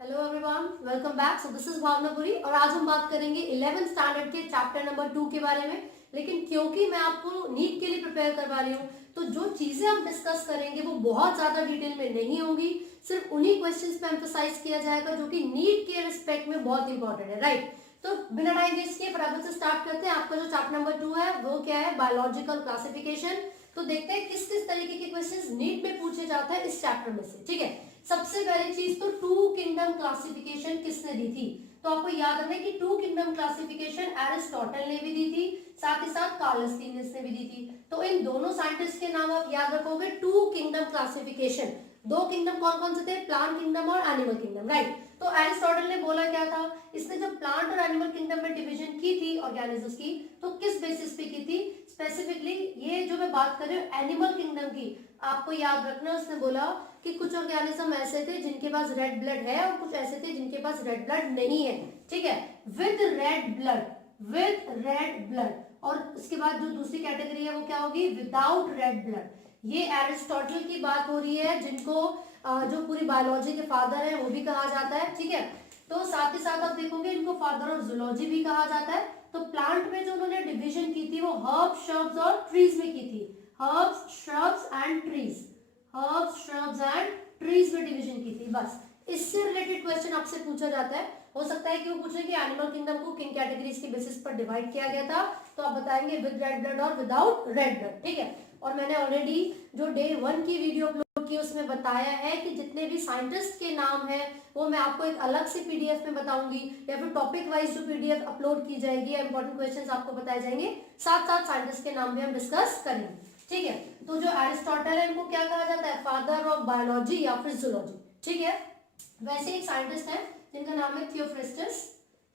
Hello everyone, welcome back. So this is Bhavnapuri और आज हम बात करेंगे 11th स्टैंडर्ड के चैप्टर नंबर 2 के बारे में। लेकिन क्योंकि मैं आपको नीट के लिए प्रिपेयर करवा रही हूँ तो जो चीजें हम डिस्कस करेंगे वो बहुत ज्यादा डिटेल में नहीं होंगी, सिर्फ उन्हीं क्वेश्चंस पे एम्फसाइज किया जाएगा जो कि नीट के रिस्पेक्ट में बहुत इंपॉर्टेंट है, राइट। तो बिना टाइम वेस्ट किए फटाफट से स्टार्ट करते हैं। आपका जो चैप्टर नंबर 2 है वो क्या है? Biological classification. तो देखते हैं किस किस तरीके के क्वेश्चंस नीट में पूछे जाते हैं इस चैप्टर में से, ठीक है। सबसे पहली चीज तो टू किंगडम क्लासिफिकेशन किसने दी थी? तो आपको याद रखना है कि टू किंगडम क्लासिफिकेशन एरिस्टोटल ने भी दी थी, साथ ही साथ कार्लस लीनियस ने भी दी थी। तो इन दोनों साइंटिस्ट के नाम आप याद रखोगे। टू किंगडम क्लासिफिकेशन, दो किंगडम कौन कौन से थे? प्लांट किंगडम और एनिमल किंगडम, राइट। तो एरिस्टोटल ने बोला क्या था? इसने जब प्लांट और एनिमल किंगडम में डिवीजन की थी ऑर्गेनिजम्स की, तो किस बेसिस पे की थी? स्पेसिफिकली ये जो मैं बात कर रही हूँ एनिमल किंगडम की, आपको याद रखना उसने बोला कि कुछ ऑर्गेनिज्म ऐसे थे जिनके पास रेड ब्लड है और कुछ ऐसे थे जिनके पास रेड ब्लड नहीं है, ठीक है। With red blood, with red blood. और उसके बाद जो दूसरी कैटेगरी है वो क्या होगी? Without red blood. ये एरिस्टोटल की बात हो रही है, जिनको जो पूरी बायोलॉजी के फादर है वो भी कहा जाता है, ठीक है। तो साथ ही साथ आप देखोगे इनको फादर ऑफ जूलॉजी भी कहा जाता है। तो प्लांट में जो उन्होंने डिवीजन की थी वो हर्ब्स, श्रब्स और ट्रीज में की थी। Herbs, shrubs and trees, herbs, shrubs and trees में डिवीजन की थी। बस इससे रिलेटेड क्वेश्चन आपसे पूछा जाता है। हो सकता है कि वो पूछे कि एनिमल किंगडम को किन कैटेगरीज के बेसिस पर डिवाइड किया गया था, तो आप बताएंगे विद रेड ब्लड और विदाउट रेड ब्लड, ठीक है। और मैंने ऑलरेडी जो डे 1 की वीडियो अपलोड की उसमें बताया है कि जितने भी साइंटिस्ट के नाम है वो मैं आपको एक अलग से पीडीएफ में बताऊंगी, या फिर टॉपिक वाइज जो पीडीएफ अपलोड की जाएगी, इंपॉर्टेंट क्वेश्चंस आपको बताए जाएंगे, साथ साथ साइंटिस्ट के नाम भी हम डिस्कस करेंगे, ठीक है। तो जो एरिस्टोटल है इनको क्या कहा जाता है? फादर ऑफ बायोलॉजी या फिर जूलॉजी, ठीक है। वैसे एक साइंटिस्ट है जिनका नाम है थियोफ्रेस्टस।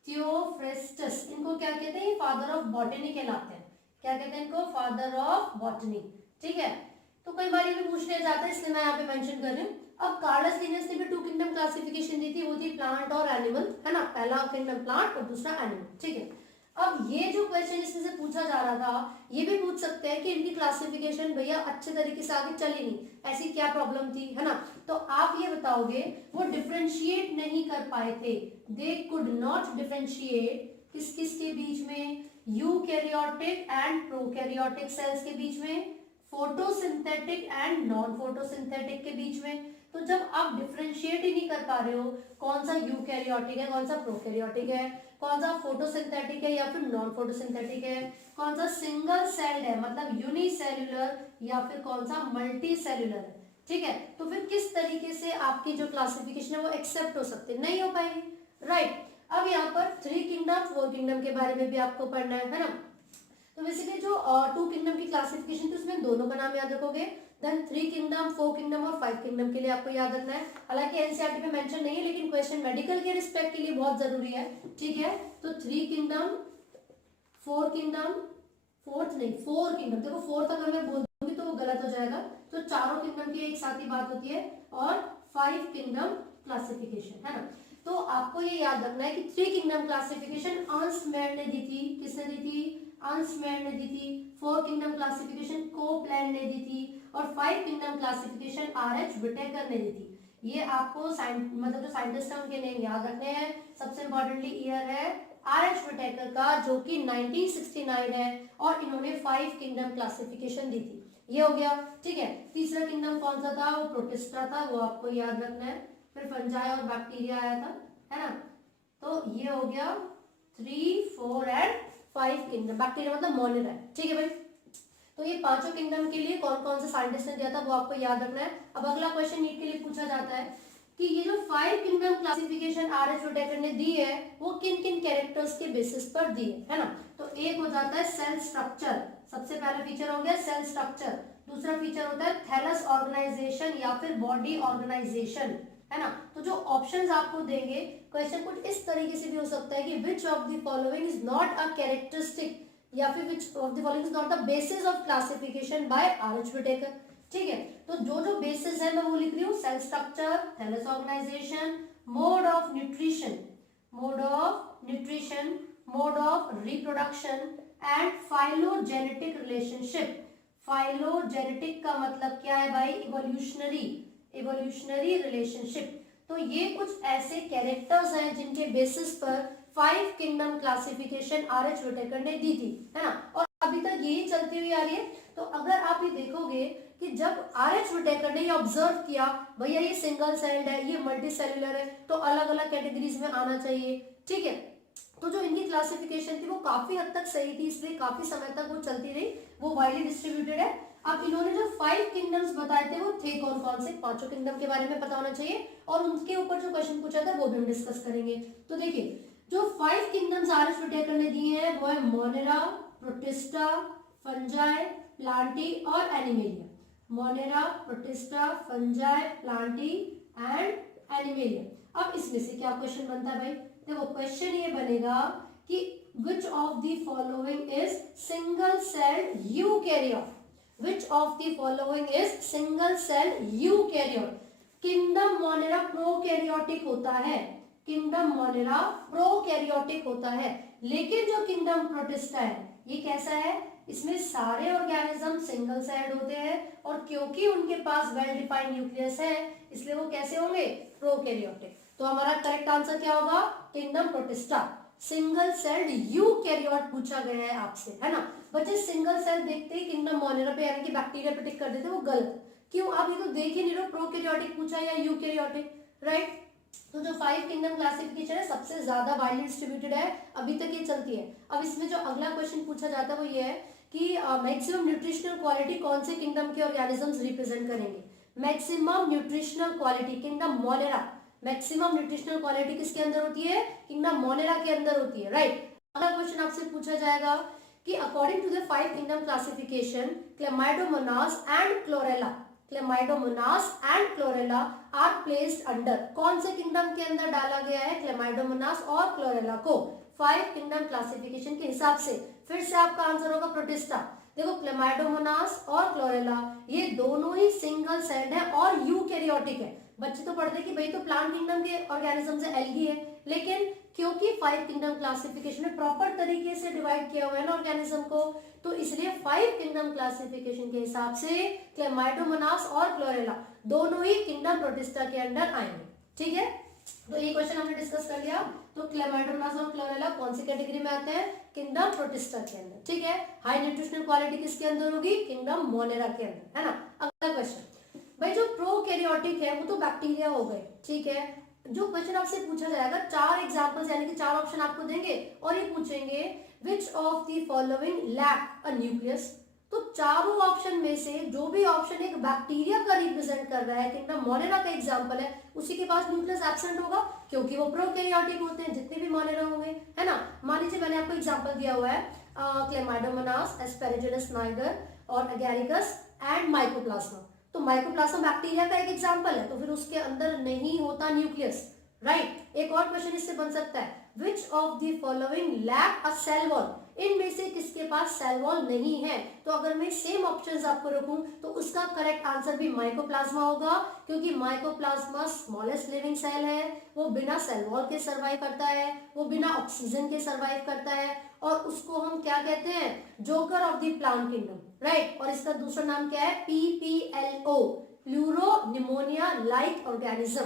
थियोफ्रेस्टस इनको क्या कहते हैं? फादर ऑफ बॉटनी कहलाते हैं। क्या कहते हैं इनको? फादर ऑफ बॉटनी, ठीक है। तो कई बार ये भी पूछ लिया जाता है, इसलिए मैं यहाँ पे मेंशन कर रही हूँ। अब कार्लस लीनियस ने भी टू किंगडम क्लासिफिकेशन दी थी, वो थी प्लांट और एनिमल, है ना। पहला किंगडम प्लांट और दूसरा एनिमल, ठीक है। अब ये जो क्वेश्चन इसमें से पूछा जा रहा था, ये भी पूछ सकते हैं कि इनकी क्लासिफिकेशन भैया अच्छे तरीके से आगे चली नहीं, ऐसी क्या प्रॉब्लम थी, है ना। तो आप ये बताओगे वो डिफरेंशिएट नहीं कर पाए थे, दे कुड नॉट डिफरेंशिएट किस किस के बीच में? यूकैरियोटिक एंड प्रोकैरियोटिक सेल्स के बीच में, फोटोसिंथेटिक एंड नॉन फोटोसिंथेटिक के बीच में। तो जब आप डिफरेंशिएट ही नहीं कर पा रहे हो कौन सा यूकैरियोटिक है, कौन सा प्रोकैरियोटिक है, कौन सा फोटोसिंथेटिक है या फिर नॉन फोटोसिंथेटिक है, कौन सा सिंगल सेल्ड है मतलब यूनिसेल्युलर या फिर कौन सा मल्टी सेल्युलर है, ठीक है। तो फिर किस तरीके से आपकी जो क्लासिफिकेशन है वो एक्सेप्ट हो सकती है? नहीं हो पाएगी, राइट। अब यहाँ पर 3 किंगडम 4 किंगडम के बारे में भी आपको पढ़ना है ना। तो बेसिकली जो 2 किंगडम की क्लासिफिकेशन थी उसमें दोनों का नाम याद रखोगे। देन 3 किंगडम, 4 किंगडम और 5 किंगडम के लिए आपको याद रखना है। हालांकि एनसीईआरटी में मेंशन नहीं है लेकिन क्वेश्चन मेडिकल के रिस्पेक्ट के लिए बहुत जरूरी है, ठीक है। तो 3 किंगडम, 4 किंगडम, फोर्थ नहीं 4 किंगडम, देखो फोर्थ अगर मैं बोल दूंगी तो वो गलत हो जाएगा। तो चारों किंगडम की एक साथ ही बात होती है। और 5 किंगडम क्लासिफिकेशन, है ना। तो आपको ये याद रखना है कि 3 किंगडम क्लासिफिकेशन आर्न्समेयर ने दी थी। किसने दी थी? आर्न्समेयर ने दी थी। 4 किंगडम क्लासिफिकेशन कोपलैंड ने दी थी और 5 किंगडम क्लासिफिकेशन आरएच विटेकर ने दी थी। ये आपको मतलब जो साइंटिस्ट है उनके नेम याद रखने हैं। सबसे इंपॉर्टेंटली ईयर है आरएच विटेकर का जो कि 1969 है और इन्होंने 5 किंगडम क्लासिफिकेशन दी थी। ये हो गया, ठीक है। तीसरा किंगडम कौन सा था? वो प्रोटिस्टा था, वो आपको याद रखना है। फिर फंजाई और बैक्टीरिया आया था, है ना। तो ये हो गया 3, 4 एंड 5 किंगडम। बैक्टीरिया मतलब मोनिड है, ठीक है भाई। तो ये पांचों किंगडम के लिए कौन कौन से साइंटिस्ट ने दिया था वो आपको याद रखना है। अब अगला क्वेश्चन नीट के लिए पूछा जाता है कि ये जो 5 किंगडम क्लासिफिकेशन आरएच विटेकर ने दी है वो किन किन कैरेक्टर्स के बेसिस पर दी है ना। तो एक हो जाता है सेल स्ट्रक्चर, सबसे पहला फीचर हो गया सेल स्ट्रक्चर। दूसरा फीचर होता है थैलस ऑर्गेनाइजेशन या फिर बॉडी ऑर्गेनाइजेशन, है ना। तो जो ऑप्शंस आपको देंगे क्वेश्चन कुछ इस तरीके से भी हो सकता है कि which of the following is not a characteristic या फिर which of the following is not the basis of classification by RH Whittaker, ठीक है। तो जो जो बेसिस है मैं वो लिख रही हूँ, cell structure, thallus organization, mode of nutrition, mode of nutrition, mode of reproduction and phylogenetic relationship. Phylogenetic का मतलब क्या है भाई? Evolutionary, evolutionary relationship. तो ये कुछ ऐसे कैरेक्टर्स हैं जिनके बेसिस पर 5 किंगडम क्लासिफिकेशन आर.एच. व्हिटेकर ने दी थी, है ना, और अभी तक यही चलती हुई आ रही है। तो अगर आप ये देखोगे कि जब आर.एच. व्हिटेकर ने ये ऑब्जर्व किया भैया ये सिंगल सेल्ड है, ये मल्टी सेल्यूलर है, तो अलग अलग कैटेगरीज में आना चाहिए, ठीक है। तो जो इनकी क्लासिफिकेशन थी वो काफी हद तक सही थी, इसलिए काफी समय तक वो चलती रही, वो वाइडली डिस्ट्रीब्यूटेड है। अब इन्होंने जो 5 किंगडम्स बताए थे वो थे कौन कौन से, पांचों किंगडम के बारे में पता होना चाहिए, और उनके ऊपर जो क्वेश्चन पूछा था वो भी हम डिस्कस करेंगे। तो देखिए जो 5 किंगडम्स आर.एच. व्हिटेकर ने दिए हैं वो है मोनेरा, प्रोटिस्टा, फंजाई, प्लांटी और animalia. Monera, protista, fungi, Plantae and animalia. अब इसमें से क्या क्वेश्चन बनता है भाई, देखो क्वेश्चन ये बनेगा कि which of the following is single celled eukaryote, which of the following is single celled eukaryote। Kingdom Monera prokaryotic होता है, किंगडम मोनेरा प्रोकैरियोटिक होता है, लेकिन जो किंगडम प्रोटिस्टा है ये कैसा है, इसमें सारे ऑर्गेनिज्म सिंगल सेल्ड होते हैं, और क्योंकि उनके पास वेल डिफाइंड न्यूक्लियस है इसलिए वो कैसे होंगे, प्रोकैरियोटिक। तो हमारा करेक्ट आंसर क्या होगा, kingdom protista. Single celled eukaryote पूछा गया है आपसे, है ना। बच्चे सिंगल सेल देखते ही किंगडम मोनेरा पे यानी कि बैक्टीरिया पे टिक कर देते, वो गलत। क्यों, आप ये तो देख ही नहीं रहे, प्रोकैरियोटिक पूछा या यूकैरियोटिक, राइट। तो जो 5 किंगडम क्लासिफिकेशन है सबसे ज्यादा वाइडली डिस्ट्रीब्यूटेड है, अभी तक ये चलती है। अब इसमें जो अगला क्वेश्चन पूछा जाता है वो ये है कि मैक्सिमम न्यूट्रिशनल क्वालिटी कौन से किंगडम के ऑर्गेनिजम्स रिप्रेजेंट करेंगे। Maximum nutritional quality kingdom Monera, maximum nutritional quality किसके अंदर होती है, किंगडम मोनेरा के अंदर होती है, राइट। अगला क्वेश्चन आपसे पूछा जाएगा कि according to the 5 kingdom classification chlamydomonas and chlorella, chlamydomonas and chlorella are placed under, कौन से किंगडम के अंदर डाला गया है क्लेमाइडोमोनास और क्लोरेला को 5 किंगडम क्लासिफिकेशन के हिसाब से। फिर से आपका आंसर होगा प्रोटिस्टा। देखो क्लेमाइडोमोनास और क्लोरेला ये दोनों ही सिंगल सेल्ड है और यूकैरियोटिक है। बच्चे तो पढ़ते कि भाई तो प्लांट किंगडम के ऑर्गेनिज्म से एल्गी है, लेकिन क्योंकि 5 किंगडम क्लासिफिकेशन में प्रॉपर तरीके से डिवाइड किया हुआ है ना ऑर्गेनिज्म को, तो इसलिए 5 किंगडम क्लासिफिकेशन के हिसाब से क्लेमाइडोमोनास और क्लोरेला दोनों ही किंगडम प्रोटिस्टा के अंडर आएंगे, ठीक है। तो ये क्वेश्चन हमने डिस्कस कर लिया। तो क्लेमाइडोमोनास और क्लोरेला कौन सी कैटेगरी में आते हैं, किंगडम प्रोटिस्टा के अंदर, ठीक है। हाई न्यूट्रिशनल क्वालिटी किसके अंदर होगी, किंगडम मोनेरा के अंदर, है ना। अगला क्वेश्चन भाई जो प्रोकैरियोटिक है वो तो बैक्टीरिया हो गए, ठीक है। जो क्वेश्चन आपसे पूछा जाएगा 4 एग्जांपल्स यानी कि 4 ऑप्शन आपको देंगे और ये पूछेंगे which of the following lack a nucleus. तो चारों ऑप्शन में से जो भी ऑप्शन एक बैक्टीरिया का रिप्रेजेंट कर रहा है, किंगडम मोनेरा का एग्जांपल है, उसी के पास न्यूक्लियस एब्सेंट होगा क्योंकि वो प्रोकैरियोटिक होते हैं, जितने भी मोनेरा होंगे, है ना। मान लीजिए मैंने आपको एग्जांपल दिया हुआ है क्लेमाइडोमोनास, एस्पेरेजिनस नाइगर और एगैरिकस एंड माइकोप्लाज्मा। तो माइकोप्लाज्मा बैक्टीरिया का एक एग्जांपल है, तो फिर उसके अंदर नहीं होता न्यूक्लियस, राइट। एक और क्वेश्चन इससे बन सकता है which of the following lack a cell wall, इनमें से किसके पास सेल वॉल नहीं है। तो अगर मैं सेम ऑप्शंस आपको रखूं तो उसका करेक्ट आंसर भी माइकोप्लाज्मा होगा, क्योंकि माइकोप्लाज्मा स्मॉलेस्ट लिविंग सेल है, वो बिना सेल वॉल के सर्वाइव करता है, वो बिना ऑक्सीजन के सर्वाइव करता है, और उसको हम क्या कहते हैं, joker of the plant kingdom, right. और इसका दूसरा नाम क्या है, PPLO, pleuropneumonia like organism,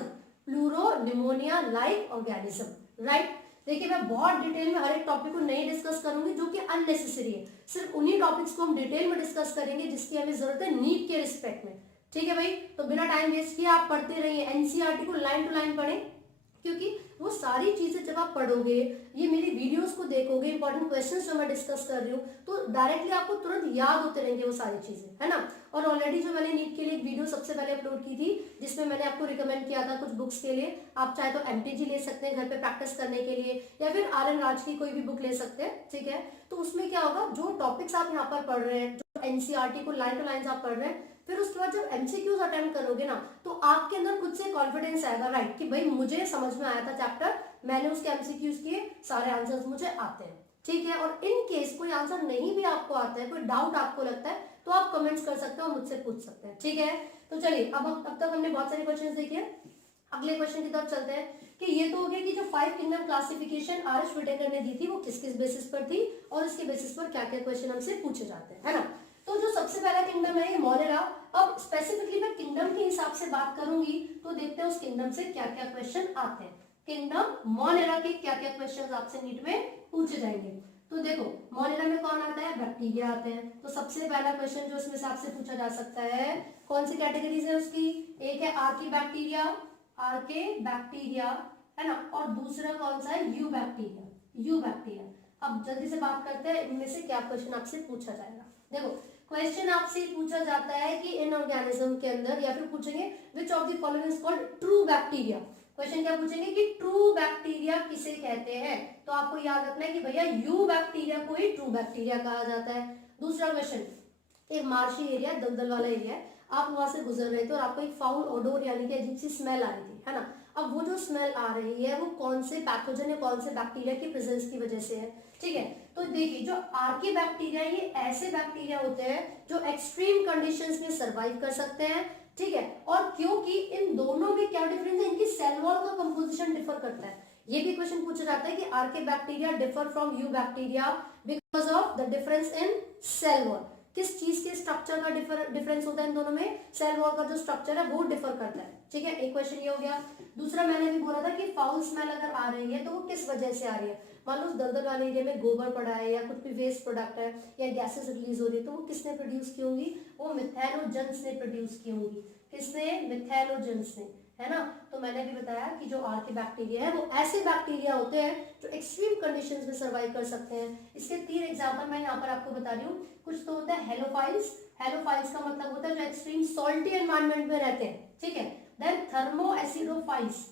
pleuropneumonia like organism, right. देखिए मैं बहुत डिटेल में हर एक टॉपिक को नहीं डिस्कस करूंगी जो कि अननेसेसरी है, सिर्फ उन्हीं टॉपिक्स को हम डिटेल में डिस्कस करेंगे जिसकी हमें जरूरत है नीट के रिस्पेक्ट में, ठीक है भाई। तो बिना टाइम वेस्ट किए आप पढ़ते रहिए, एनसीईआरटी को लाइन टू लाइन पढ़ें, क्योंकि वो सारी चीजें जब आप पढ़ोगे, ये मेरी वीडियोस को देखोगे, इंपॉर्टेंट क्वेश्चंस जो मैं डिस्कस कर रही हूँ, तो डायरेक्टली आपको तुरंत याद होते रहेंगे वो सारी चीजें, है ना। और ऑलरेडी जो मैंने नीट के लिए एक वीडियो सबसे पहले अपलोड की थी जिसमें मैंने आपको रिकमेंड किया था कुछ बुक्स के लिए, आप चाहे तो MTG ले सकते हैं घर पे प्रैक्टिस करने के लिए, या फिर RN राज की कोई भी बुक ले सकते हैं, ठीक है। तो उसमें क्या होगा, जो टॉपिक्स आप यहाँ पर पढ़ रहे हैं, जो NCERT को लाइन टू लाइन आप पढ़ रहे हैं, फिर उसके बाद जब MCQs अटेम्प्ट करोगे ना तो आपके अंदर खुद से कॉन्फिडेंस आएगा, राइट, कि भाई मुझे समझ में आया था चैप्टर, मैंने उसके MCQs किए, सारे आंसर्स मुझे आते हैं, ठीक है। और इन केस कोई आंसर नहीं भी आपको आता है, कोई डाउट आपको लगता है, तो आप कमेंट्स कर सकते हो, मुझसे पूछ सकते हैं, ठीक है। तो चलिए अब तक हमने बहुत सारे क्वेश्चन देखे, अगले क्वेश्चन की तरफ चलते हैं कि ये तो हो गया कि जो 5 किंगडम क्लासिफिकेशन आर.एच. व्हिटेकर ने दी थी वो किस किस बेसिस पर थी और इसके बेसिस पर क्या क्या क्वेश्चन हमसे पूछे जाते हैं, है ना। तो जो सबसे पहला किंगडम है ये मोनेरा, अब स्पेसिफिकली मैं किंगडम के हिसाब से बात करूंगी, तो देखते हैं उस किंगडम से क्या क्या क्वेश्चन आते हैं। किंगडम मोनेरा के क्या क्या क्वेश्चन आपसे नीट में पूछे जाएंगे। तो देखो मोनेरा में कौन आता है, बैक्टीरिया आते हैं। तो सबसे पहला क्वेश्चन जो इसमें से आपसे पूछा जा सकता है, कौन सी कैटेगरीज है उसकी, एक है आर्की बैक्टीरिया, आर्के बैक्टीरिया है ना, और दूसरा कौन सा है, यू बैक्टीरिया, यू बैक्टीरिया। अब जल्दी से बात करते हैं इनमें से क्या क्वेश्चन आपसे पूछा जाएगा। देखो क्वेश्चन आपसे पूछा जाता है कि इन ऑर्गेनिज्म के अंदर, या फिर पूछेंगे which of the following is called true bacteria. Question क्या पूछेंगे कि ट्रू बैक्टीरिया किसे कहते हैं। तो आपको याद रखना है कि भैया यू बैक्टीरिया को ही ट्रू बैक्टीरिया कहा जाता है। दूसरा क्वेश्चन, एक मार्शी एरिया, दलदल वाला एरिया है, आप वहां से गुजर रहे थे और आपको एक फाउल ओडोर यानी कि अजीब सी स्मेल आ रही थी, है ना। अब वो जो स्मेल आ रही है वो कौन से पैथोजन या कौन से बैक्टीरिया की प्रेजेंस की वजह से है, ठीक है। तो देखिए जो आर्की बैक्टीरिया, ये ऐसे बैक्टीरिया होते हैं जो एक्सट्रीम कंडीशंस में सरवाइव कर सकते हैं, ठीक है। और क्योंकि इन दोनों में क्या डिफरेंस है, इनकी सेल वॉल का कंपोजिशन डिफर करता है। ये भी क्वेश्चन पूछा जाता है कि archaebacteria differ from eubacteria because of the difference in cell wall. किस चीज के स्ट्रक्चर का डिफरेंस होता है इन दोनों में, सेल वॉल का जो स्ट्रक्चर है वो डिफर करता है, ठीक है। एक क्वेश्चन ये हो गया। दूसरा मैंने भी बोला था कि फाउल स्मेल अगर आ रही है तो वो किस वजह से आ रही है। मान लो उस दलदल वाले एरिया में गोबर पड़ा है या कुछ भी वेस्ट प्रोडक्ट है या गैसेस रिलीज हो रही है, तो वो किसने प्रोड्यूस की होंगी, वो मिथेनोजेंस ने प्रोड्यूस की होंगी। किसने, मिथेनोजेंस ने, है ना। तो मैंने भी बताया कि जो आर्के बैक्टीरिया है वो ऐसे बैक्टीरिया होते हैं जो एक्सट्रीम कंडीशंस में सर्वाइव कर सकते हैं। इसके 3 एग्जांपल मैं यहाँ पर आपको बता रही हूँ। कुछ तो होता है हेलोफाइल्स, हेलोफाइल्स का मतलब होता है जो एक्सट्रीम सॉल्टी एनवायरनमेंट में रहते हैं, ठीक है। देन थर्मोएसिडोफाइल्स,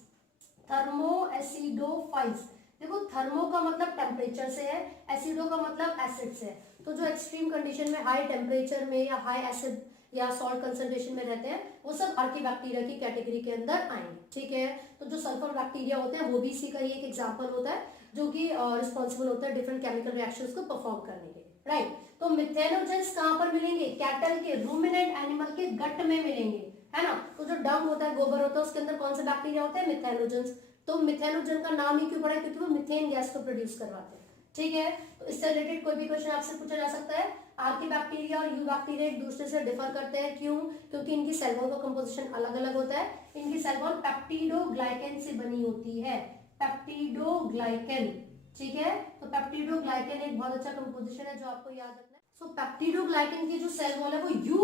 थर्मोएसिडोफाइल्स, देखो थर्मो का मतलब टेम्परेचर से है, एसिडो का मतलब एसिड से है। तो जो एक्सट्रीम कंडीशन में हाई टेम्परेचर में या हाई एसिड या सॉल्ट कंसंट्रेशन में रहते हैं वो सब आर्की बैक्टीरिया की कैटेगरी के अंदर आएंगे, ठीक है। तो जो सल्फर बैक्टीरिया होते हैं वो भी इसी का ही एक एग्जांपल होता है जो कि रिस्पॉन्सिबल होता है डिफरेंट केमिकल रिएक्शंस को परफॉर्म करने के लिए, राइट। तो मिथेनोजेंस कहाँ पर मिलेंगे, कैटल के, रूमिनेंट एनिमल के गट में मिलेंगे, है ना। तो जो डंग होता है, गोबर होता है, उसके अंदर कौन से बैक्टीरिया होते हैं, मिथेनोजेंस। तो मिथेनोजन का नाम ही क्यों पड़ा है, क्योंकि वो मिथेन गैस को प्रोड्यूस करवाते हैं, ठीक है। तो इससे रिलेटेड कोई भी क्वेश्चन आपसे पूछा जा सकता है। आर्की बैक्टीरिया और यू बैक्टीरिया एक दूसरे से डिफर करते हैं, क्यों, क्योंकि इनकी सेल वॉल का कंपोजिशन अलग अलग होता है। इनकी सेल वॉल पेप्टिडोग्लाइकेन से बनी होती है, पेप्टिडोग्लाइकेन, ठीक है। तो पेप्टिडोग्लाइकेन एक बहुत अच्छा कंपोजिशन है जो आपको याद रखना है। सो पेप्टिडोग्लाइकेन की जो सेल वॉल है वो यू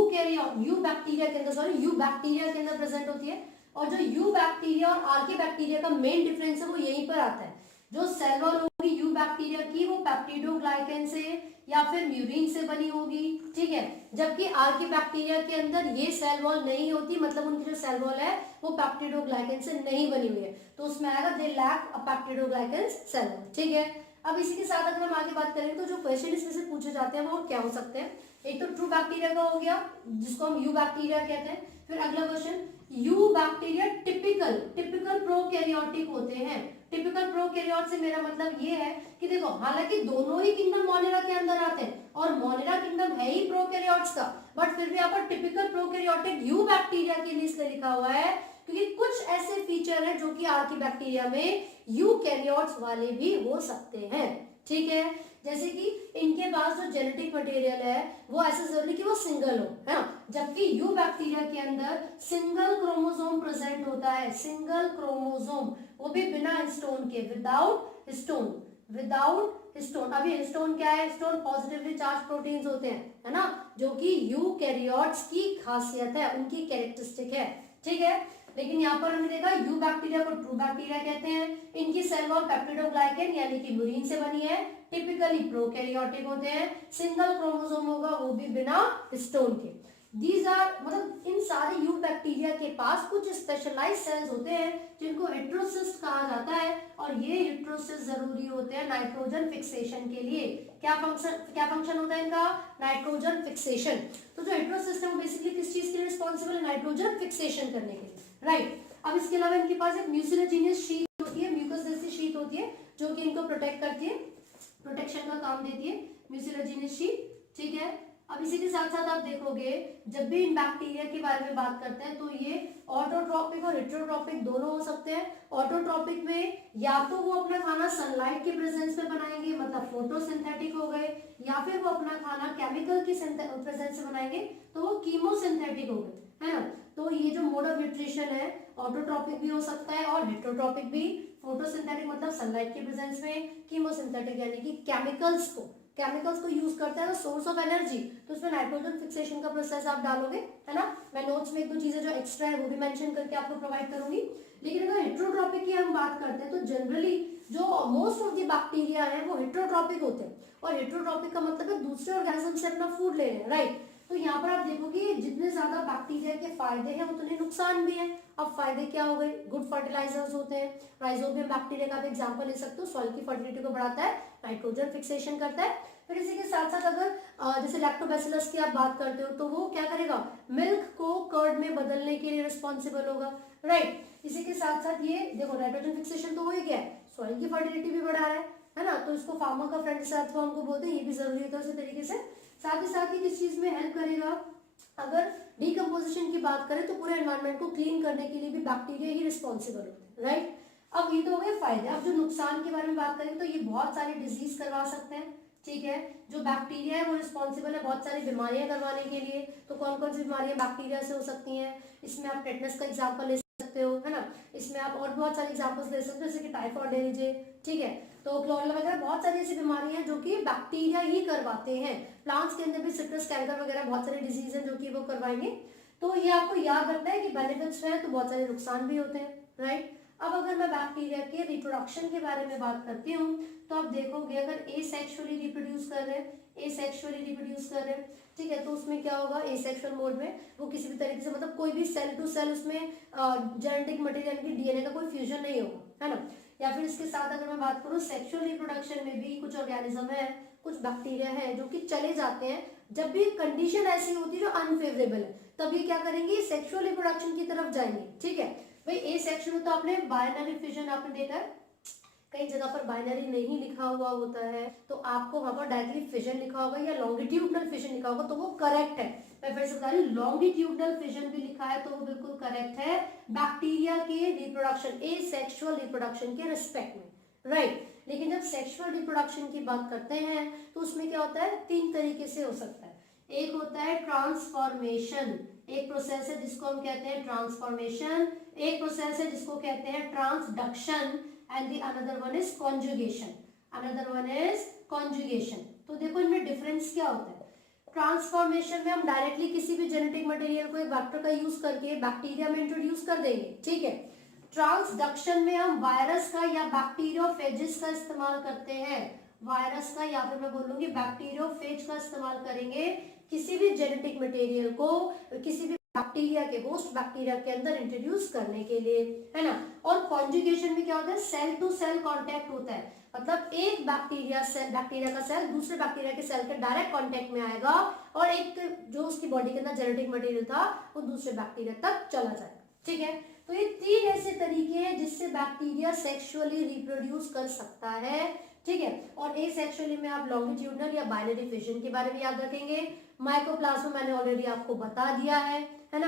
बैक्टीरिया के अंदर, यू बैक्टीरिया के अंदर प्रेजेंट होती है। और जो यू बैक्टीरिया और आर्के बैक्टीरिया का मेन डिफरेंस है वो यहीं पर आता है। जो सेल वॉल होगी यू बैक्टीरिया की वो पेप्टिडोग्लाइकेन से या फिर म्यूरिन से बनी होगी, ठीक है। जबकि आर्के बैक्टीरिया के अंदर ये सेल वॉल नहीं होती, मतलब उनकी जो सेल वॉल है वो पेप्टिडोग्लाइकेन से नहीं बनी हुई है, तो उसमें आएगा they lack a peptidoglycan cell wall, ठीक है। अब इसी के साथ अगर हम आगे बात करेंगे तो जो क्वेश्चन इसमें से पूछे जाते हैं वो क्या हो सकते हैं। एक तो ट्रू बैक्टीरिया का हो गया जिसको हम यू बैक्टीरिया कहते हैं। फिर अगला question, you bacteria typical prokaryotic होते हैं। टिपिकल प्रोकैरियोट से मेरा मतलब ये है कि देखो हालांकि दोनों ही किंगडम मोनेरा के अंदर आते हैं और मोनेरा किंगडम है ही प्रोकैरियोट्स का, बट फिर भी यहाँ पर टिपिकल प्रोकैरियोटिक यू बैक्टीरिया के लिए इसलिए लिखा हुआ है क्योंकि कुछ ऐसे फीचर है जो कि आर्की बैक्टीरिया में यूकैरियोट्स वाले भी हो सकते हैं, ठीक है। जैसे कि इनके पास जो जेनेटिक मटेरियल है वो ऐसे जरूरी कि वो सिंगल हो, है ना, जबकि यू बैक्टीरिया के अंदर सिंगल क्रोमोसोम प्रेजेंट होता है, सिंगल क्रोमोसोम, वो भी बिना हिस्टोन के, विदाउट हिस्टोन। अभी हिस्टोन क्या है, हिस्टोन पॉजिटिवली चार्ज प्रोटीन्स होते हैं, है ना, जो कि यूकैरियोट्स की खासियत है, उनकी कैरेक्टरिस्टिक है, ठीक है। लेकिन यहाँ पर हमने देखा यू बैक्टीरिया को ट्रू बैक्टीरिया कहते हैं। इनकी सेल वॉल पेप्टिडोग्लाइकेन यानी कि म्यूरिन से बनी है, टिपिकली प्रोकैरियोटिक होते हैं, सिंगल क्रोमोसोम होगा वो भी बिना हिस्टोन के। दीज आर मतलब इन सारे यू बैक्टीरिया के पास कुछ स्पेशलाइज्ड सेल्स होते हैं जिनको हेटेरोसिस्ट कहा जाता है और ये हेटेरोसिस्ट जरूरी होते हैं नाइट्रोजन फिक्सेशन के लिए। क्या फंक्शन होता है इनका, नाइट्रोजन फिक्सेशन। तो जो हेटेरोसिस्ट है वो बेसिकली किस चीज के लिए रिस्पॉन्सिबल है, नाइट्रोजन फिक्सेशन करने के लिए, राइट। अब इसके अलावा इनके पास एक म्यूसिलेजिनियस शीट होती है, म्यूकस जैसी शीट होती है जो कि इनको प्रोटेक्ट करती है, प्रोटेक्शन का काम देती है म्यूसिलेजिनियस शीट, ठीक है। अब इसी के साथ साथ आप देखोगे जब भी इन बैक्टीरिया के बारे में बात करते हैं तो ये ऑटोट्रॉपिक और हेटेरोट्रॉपिक दोनों हो सकते हैं। ऑटोट्रॉपिक में या तो वो अपना खाना सनलाइट के प्रेजेंस में बनाएंगे, मतलब फोटोसिंथेटिक हो गए, या फिर वो अपना खाना केमिकल की प्रेजेंस में बनाएंगे तो वो कीमोसिंथेटिक हो गए, है ना। तो ये जो मोड ऑफ न्यूट्रिशन है ऑटोट्रॉपिक भी हो सकता है और हेटेरोट्रॉपिक भी। फोटोसिंथेटिक मतलब सनलाइट के प्रेजेंस में, कीमोसिंथेटिक यानी कि केमिकल्स को यूज करता है सोर्स ऑफ एनर्जी, तो उसमें नाइट्रोजन फिक्सेशन का प्रोसेस आप डालोगे, है ना। मैं नोट्स में एक दो चीजें जो एक्स्ट्रा है वो भी मेंशन करके आपको प्रोवाइड करूंगी। लेकिन अगर हेटेरोट्रॉपिक की हम बात करते हैं तो जनरली जो मोस्ट ऑफ द बैक्टीरिया है वो हेटेरोट्रॉपिक होते हैं, और हेटेरोट्रॉपिक का मतलब है दूसरे ऑर्गेनिज्म से अपना फूड ले रहे हैं, राइट। तो यहाँ पर आप देखोगे जितने ज्यादा बैक्टीरिया के फायदे हैं उतने नुकसान भी हैं। अब फायदे क्या हो गए, गुड फर्टिलाइजर्स होते हैं, राइजोबियम बैक्टीरिया का भी एग्जांपल ले सकते हो, सॉइल की फर्टिलिटी को बढ़ाता है, नाइट्रोजन फिक्सेशन करता है। फिर इसी के साथ साथ अगर जैसे लैक्टोबैसिलस की आप बात करते हो तो वो क्या करेगा, मिल्क को कर्ड में बदलने के लिए रिस्पॉन्सिबल होगा, राइट। इसी के साथ साथ ये देखो नाइट्रोजन फिक्सेशन तो हो ही गया, सॉइल की फर्टिलिटी भी बढ़ा रहा है ना। तो इसको फार्मर का फ्रेंड से हमको बोलते हैं, ये भी जरूरी होता है उसी तरीके से। साथ ही किस चीज में हेल्प करेगा, अगर डिकम्पोजिशन की बात करें तो पूरे एनवायरनमेंट को क्लीन करने के लिए भी बैक्टीरिया ही रिस्पॉन्सिबल होते हैं, राइट। अब ये तो हो गए फायदे। अब जो नुकसान के बारे में बात करें तो ये बहुत सारी डिजीज करवा सकते हैं, ठीक है। जो बैक्टीरिया है वो रिस्पॉन्सिबल है बहुत सारी बीमारियां करवाने के लिए। तो कौन कौन सी बीमारियां बैक्टीरिया से हो सकती हैं, इसमें आप टेटनस का एग्जाम्पल ले सकते हो, है ना। इसमें आप और बहुत सारे एग्जाम्पल्स ले सकते हो जैसे कि टाइफॉइड ले लीजिए, ठीक है। तो क्लोरेला वगैरह बहुत सारी ऐसी बीमारियां हैं जो कि बैक्टीरिया ही करवाते हैं। प्लांट्स के अंदर भी सिट्रस कैंकर वगैरह बहुत सारे डिजीज हैं जो कि वो करवाएंगे। तो ये आपको याद रखना है कि बेनिफिट्स हैं तो बहुत सारे नुकसान भी होते हैं, राइट। अब अगर मैं बैक्टीरिया के रिप्रोडक्शन के बारे में बात करती हूँ तो आप देखोगे अगर एसेक्सुअली रिप्रोड्यूस कर रहे हैं, ठीक है, तो उसमें क्या होगा, एसेक्सुअल मोड में वो किसी भी तरीके से मतलब कोई भी सेल टू सेल उसमें जेनेटिक मटेरियल की डीएनए का कोई फ्यूजन नहीं होगा, है ना। या फिर इसके साथ अगर मैं बात करूँ सेक्सुअल रिप्रोडक्शन में भी कुछ ऑर्गेनिज्म है, कुछ बैक्टीरिया है जो कि चले जाते हैं जब भी कंडीशन ऐसी होती है जो अनफेवरेबल है, तब ये क्या करेंगे, सेक्सुअल रिप्रोडक्शन की तरफ जाएंगे, ठीक है। भाई ए सेक्शन में तो आपने बाइनरी फिजन आपने देखा है, कई जगह पर बाइनरी नहीं लिखा हुआ होता है तो आपको वहां पर डायरेक्टली फिजन लिखा होगा या लॉन्गिट्यूडनल फिजन लिखा होगा तो वो करेक्ट है। मैं फिर से बता रही हूँ, लॉन्गिट्यूडनल फिजन भी लिखा है तो वो बिल्कुल करेक्ट है बैक्टीरिया के रिप्रोडक्शन, ए सेक्सुअल रिप्रोडक्शन के रिस्पेक्ट में, राइट। लेकिन जब सेक्सुअल रिप्रोडक्शन की बात करते हैं तो उसमें क्या होता है, तीन तरीके से हो सकता है। एक होता है ट्रांसफॉर्मेशन, एक प्रोसेस है जिसको हम कहते हैं ट्रांसफॉर्मेशन, एक प्रोसेस है जिसको कहते हैं transduction, and the another one is conjugation. तो देखो इनमें डिफरेंस क्या होता है। ट्रांसफॉर्मेशन में हम डायरेक्टली किसी भी जेनेटिक मटेरियल को एक वेक्टर का यूज करके बैक्टीरिया में इंट्रोड्यूस कर देंगे, ठीक है। ट्रांसडक्शन में हम वायरस का या बैक्टीरियोफेजिस का इस्तेमाल करते हैं, वायरस का या फिर मैं बोलूंगी बैक्टीरियोफेज का इस्तेमाल करेंगे किसी भी जेनेटिक मटेरियल को किसी भी बैक्टीरिया के होस्ट बैक्टीरिया के अंदर इंट्रोड्यूस करने के लिए, है ना। और कॉन्जुगेशन में क्या होता है, सेल टू सेल कांटेक्ट होता है, मतलब एक बैक्टीरिया का सेल दूसरे बैक्टीरिया के सेल के डायरेक्ट कांटेक्ट में आएगा और एक जो उसकी बॉडी के अंदर जेनेटिक मटेरियल था वो दूसरे बैक्टीरिया तक चला जाएगा, ठीक है। तो ये तीन ऐसे तरीके हैं जिससे बैक्टीरिया सेक्सुअली रिप्रोड्यूस कर सकता है, ठीक है। और एसेक्सुअली में आप लॉन्गिट्यूडनल या बाइनरी फिजन के बारे में याद रखेंगे। माइकोप्लाज्मा मैंने ऑलरेडी आपको बता दिया है ना।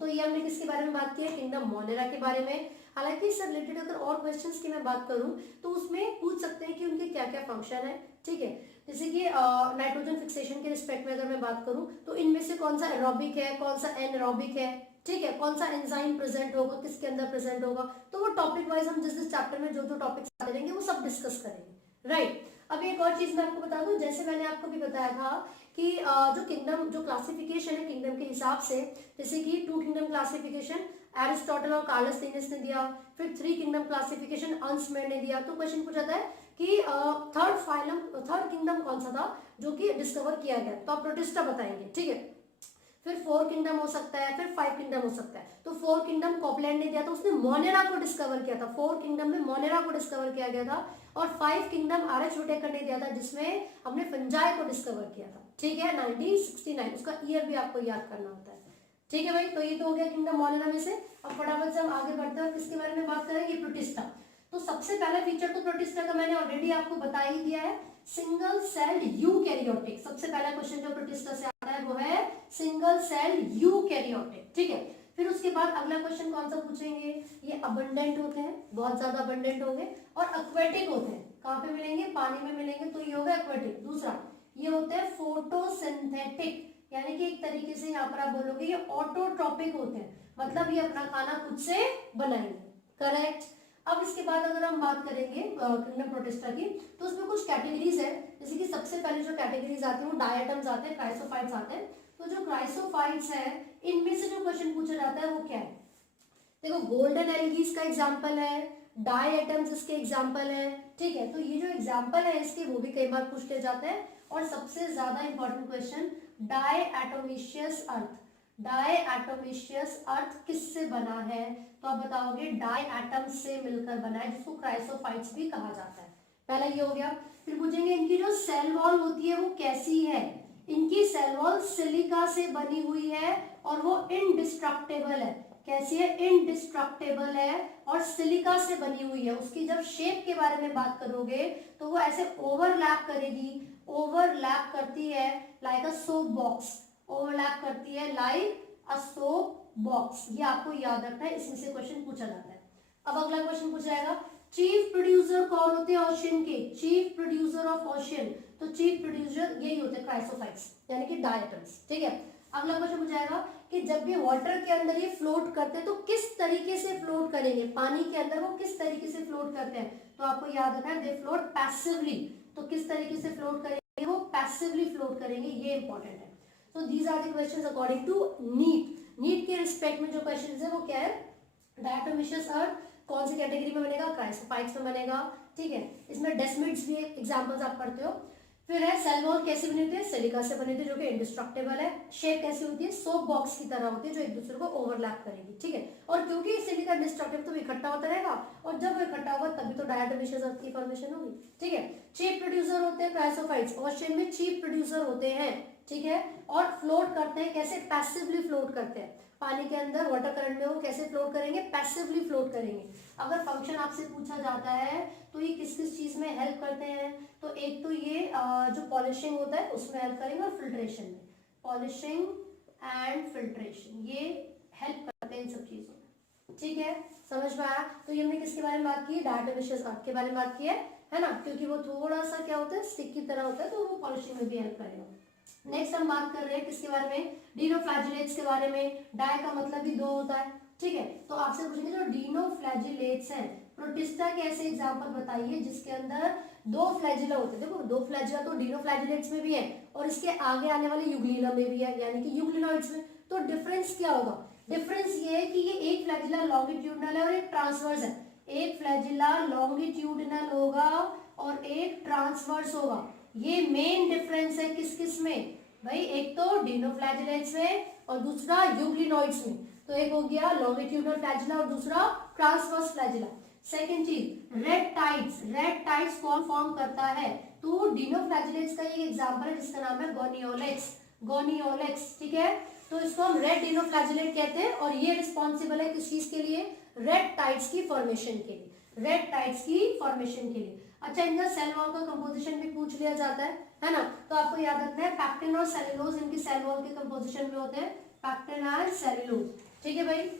तो ये हमने किसके बारे में बात की है, किंगडम मोनेरा के बारे में। हालांकि इससे रिलेटेड अगर और क्वेश्चंस की मैं बात करूं तो उसमें पूछ सकते हैं कि उनके क्या क्या फंक्शन है, ठीक है। जैसे कि नाइट्रोजन फिक्सेशन के रिस्पेक्ट में अगर मैं बात करूं तो इनमें से कौन सा एरोबिक है, कौन सा एनएरोबिक है, ठीक है, कौन सा एंजाइम प्रेजेंट होगा, किसके अंदर प्रेजेंट होगा। तो वो टॉपिक वाइज हम जिस चैप्टर में जो टॉपिक्स आते रहेंगे वो सब डिस्कस करेंगे, राइट। अब एक और चीज मैं आपको बता दूं, जैसे मैंने आपको भी बताया था कि जो किंगडम जो क्लासिफिकेशन है किंगडम के हिसाब से, जैसे कि 2 किंगडम क्लासिफिकेशन एरिस्टोटल और कार्लस लिनियस ने दिया, फिर 3 किंगडम क्लासिफिकेशन अर्नस्ट ने दिया। तो क्वेश्चन पूछा था कि थर्ड किंगडम कौन सा था जो कि डिस्कवर किया गया, तो आप प्रोटिस्टा बताएंगे, ठीक है। फिर 4 किंगडम हो सकता है, फिर 5 किंगडम हो सकता है। तो 4 किंगडम कॉपलैंड ने दिया था, उसने मोनेरा को डिस्कवर किया था, 4 किंगडम में मोनेरा को डिस्कवर किया गया था। और 5 किंगडम आर.एच. व्हिटेकर ने दिया था जिसमें हमने फंजाई को डिस्कवर किया था, ठीक है, 1969। उसका ईयर भी आपको याद करना होता है, ठीक है भाई। तो ये तो हो गया किंगडम मोनेरा में से। अब फटाफट से हम आगे बढ़ते हैं, किसके बारे में बात करेंगे, प्रोटिस्टा। तो सबसे पहला फीचर तो प्रोटिस्टा का मैंने ऑलरेडी आपको बता ही दिया है सिंगल सेल्ड यूकैरियोटिक। सबसे पहला क्वेश्चन जो प्रोटिस्टा से आता है वो है सिंगल सेल्ड यूकैरियोटिक, ठीक है। फिर उसके बाद अगला क्वेश्चन कौन सा पूछेंगे, ये अबंडेंट होते हैं, बहुत ज्यादा अबंडेंट होंगे, और एक्वेटिक होते हैं। कहाँ पे मिलेंगे, पानी में मिलेंगे, तो ये होगा एक्वेटिक। दूसरा ये होते हैं फोटोसिंथेटिक, यानी कि एक तरीके से यहाँ पर आप बोलोगे ये ऑटोट्रॉपिक होते हैं, मतलब ये अपना खाना खुद से बनाएंगे, करेक्ट। अब इसके बाद अगर हम बात करेंगे किंगडम प्रोटिस्टा की, तो उसमें कुछ कैटेगरीज है। जैसे कि सबसे पहले जो कैटेगरीज आती है वो डायटम्स आते हैं, क्राइसोफाइट्स आते हैं। तो जो क्राइसोफाइट्स है इनमें से जो क्वेश्चन पूछा जाता है वो क्या है, देखो गोल्डन एल्गीज का एग्जाम्पल है, डायटम्स इसके एग्जाम्पल है, ठीक है। तो ये जो एग्जाम्पल है इसके वो भी कई बार पूछे जाते हैं। और सबसे ज्यादा इंपॉर्टेंट क्वेश्चन डायएटोमिशियस अर्थ, डायएटोमिशियस अर्थ किससे बना है, तो आप बताओगे डायएटम्स से मिलकर बना है, जिसको क्राइसोफाइट्स भी कहा जाता है। पहला ये हो गया। फिर पूछेंगे इनकी जो सेल वॉल होती है वो कैसी है, इनकी सेल वॉल सिलिका से बनी हुई है और वो इनडिस्ट्रक्टेबल है। कैसी है, इनडिस्ट्रक्टेबल है और सिलिका से बनी हुई है। उसकी जब शेप के बारे में बात करोगे तो वो ऐसे ओवरलैप करेगी, ओवरलैप करती है like a soap box, overlap करती है लाइक अ सोप बॉक्स। ये आपको याद रखना है, इसमें से क्वेश्चन पूछा जाता है। अब अगला क्वेश्चन पूछा जाएगा, चीफ प्रोड्यूसर कौन होते हैं ओशियन के, चीफ प्रोड्यूसर ऑफ ओशियन। तो चीफ प्रोड्यूसर यही होते हैं क्राइसोफाइट्स, यानी कि डायटम्स, ठीक है। अगला क्वेश्चन पूछा जाएगा कि जब भी वाटर के अंदर ये फ्लोट करते हैं तो किस तरीके से फ्लोट करेंगे, पानी के अंदर वो किस तरीके से फ्लोट करते हैं, तो आपको याद रखना है दे फ्लोट पैसिवली। तो किस तरीके से फ्लोट करेंगे, वो पैसिवली फ्लोट करेंगे, ये इंपॉर्टेंट है। तो these are the questions according to NEET. NEET के रिस्पेक्ट में जो क्वेश्चंस है वो क्या है, डायटोमिशियस अर्थ कौन सी कैटेगरी में बनेगा, क्राइसोफाइट्स में बनेगा, ठीक है। इसमें डेस्मिड्स भी एग्जांपल्स आप पढ़ते हो। फिर है सेल वॉल कैसे बनी होती है, सिलिका से बनी होती है जो कि इंडिस्ट्रक्टेबल है। शेप कैसी होती है, सोप बॉक्स की तरह होती है जो एक दूसरे को ओवरलैप करेगी, ठीक है। और क्योंकि सिलिका इंडिस्ट्रक्टेबल तो इकट्ठा होता रहेगा, और जब वो इकट्ठा होगा तभी तो डायटोमिशियस अर्थ की फॉर्मेशन होगी, ठीक है। चीफ प्रोड्यूसर होते हैं क्राइसोफाइट्स, ओशियन में चीफ प्रोड्यूसर होते हैं, ठीक है। और फ्लोट करते हैं कैसे, पैसिवली फ्लोट करते हैं पानी के अंदर, वाटर करंट में वो कैसे फ्लोट करेंगे, पैसिवली फ्लोट करेंगे। अगर फंक्शन आपसे पूछा जाता है तो ये किस किस चीज में हेल्प करते हैं, तो एक तो ये जो पॉलिशिंग होता है उसमें हेल्प करेंगे, और फिल्ट्रेशन में, पॉलिशिंग एंड फिल्ट्रेशन ये हेल्प करते हैं इन सब चीजों में, ठीक है। समझ में आया। तो ये हमने किसके बारे में बात की, डायटोमिशियस अर्थ के बारे में बात की है ना, क्योंकि वो थोड़ा सा क्या होता है, स्टिक की तरह होता है, तो वो पॉलिशिंग में भी हेल्प करेगा। नेक्स्ट हम बात कर रहे हैं किसके बारे में, डिनोफ्लैजिलेट्स के बारे में। डाय का मतलब भी दो होता है, ठीक है। तो आपसे पूछेंगे जो डिनोफ्लैजिलेट्स हैं, प्रोटिस्टा के ऐसे एग्जांपल बताइए जिसके अंदर दो फ्लैजिला होते हैं। देखो दो फ्लैजिला तो डिनोफ्लैजिलेट्स में भी है और इसके आगे आने वाले यूग्लिना में भी है, यानी कि यूग्लिनॉइड्स में। तो डिफरेंस क्या होगा, डिफरेंस ये है कि ये एक फ्लैजिला लॉन्गिट्यूडनल है और एक ट्रांसवर्स है। एक फ्लैजिला लॉन्गिट्यूडनल होगा और एक ट्रांसवर्स होगा, ये मेन डिफरेंस है किस किस में भाई, एक तो डिनोफ्लैजिलेट्स में और दूसरा यूग्लिनॉइड्स में। तो एक हो गया लॉन्गिट्यूडनल फ्लैजिला और दूसरा ट्रांसवर्स फ्लैजिला। सेकंड चीज रेड टाइड्स, रेड टाइड्स कौन फॉर्म करता है, तो डिनोफ्लैजिलेट्स का ये एग्जांपल है जिसका नाम है गोनियोलेक्स, गोनियोलेक्स, ठीक है। तो इसको हम रेड डिनोफ्लैजिलेट कहते हैं और ये रिस्पॉन्सिबल है किस चीज के लिए, रेड टाइड्स की फॉर्मेशन के लिए, रेड टाइड्स की फॉर्मेशन के लिए। अच्छा, इनका सेल वॉल का कंपोजिशन भी पूछ लिया जाता है ना, तो आपको याद रखना है पैक्टिन और सेलुलोज इनकी सेल वॉल के कंपोजिशन में होते हैं, पैक्टिन और सेलुलोज, ठीक है भाई।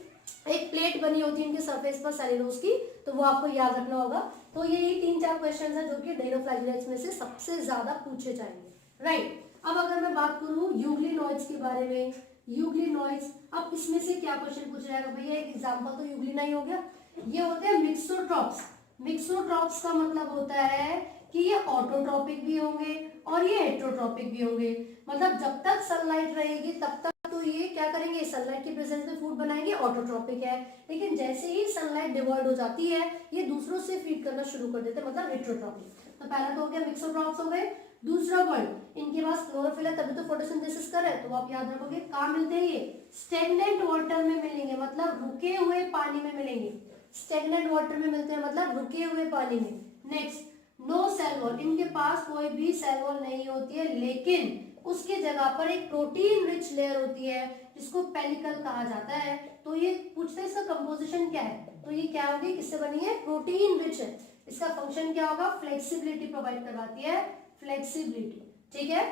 एक प्लेट बनी होती है इनके सरफेस पर सेलुलोज की, तो वो आपको याद रखना होगा। तो ये 3-4 क्वेश्चन है जो कि डिनोफ्लैजिलेट्स में से सबसे ज्यादा पूछे जाएंगे, राइट। अब अगर मैं बात करूं यूग्लिनॉइड्स के बारे में, यूग्लिनॉइड्स, अब इसमें से क्या क्वेश्चन पूछा जाएगा भैया, एक एग्जांपल तो यूग्लिना ही हो गया। ये होते हैं मिक्सोट्रॉप्स, मिक्सोट्रॉप्स का मतलब होता है कि ये ऑटोट्रॉपिक भी होंगे और ये हेटेरोट्रॉपिक भी होंगे, मतलब जब तक सनलाइट रहेगी तब तक तो ये क्या करेंगे, सनलाइट की प्रेजेंस में फूड बनाएंगे, ऑटोट्रॉपिक है। लेकिन जैसे ही सनलाइट डिवॉइड हो जाती है ये दूसरों से फीड करना शुरू कर देते हैं, मतलब हेटेरोट्रॉपिक। तो पहला तो हो गया मिक्सोट्रॉप्स हो गए। दूसरा पॉइंट, इनके पास क्लोरोफिल है तभी तो फोटोसिंथेसिस कर रहे हैं, तो आप याद रखोगे कहाँ मिलते हैं ये, स्टेगनेंट वाटर में मिलेंगे, मतलब रुके हुए पानी में मिलेंगे, स्टेगनेंट वाटर में मिलते हैं मतलब रुके हुए पानी में। नेक्स्ट, नो सेल वॉल, इनके पास कोई भी सेल वॉल नहीं होती है, लेकिन उसकी जगह पर एक प्रोटीन रिच लेयर होती है जिसको पेलिकल कहा जाता है। तो ये पूछते हैं इसका कंपोजिशन क्या है, तो ये क्या होगी, किससे बनी है, प्रोटीन रिच है। इसका फंक्शन क्या होगा, फ्लेक्सिबिलिटी प्रोवाइड करवाती है, फ्लेक्सिबिलिटी, ठीक है।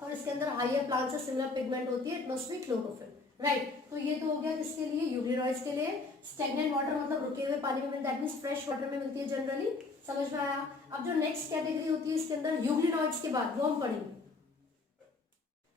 और इसके अंदर हायर प्लांट से सिमिलर पिगमेंट होती है, it must be chlorophyll, right. तो ये तो हो गया किसके लिए, यूग्लिनॉइड्स के लिए। स्टैग्नेंट वाटर मतलब रुके हुए पानी में, दैट मींस फ्रेश वाटर में मिलती है जनरली, समझ में आया। अब जो नेक्स्ट कैटेगरी होती है इसके अंदर यूग्लिनॉइड्स के बाद वो हम पढ़ेंगे।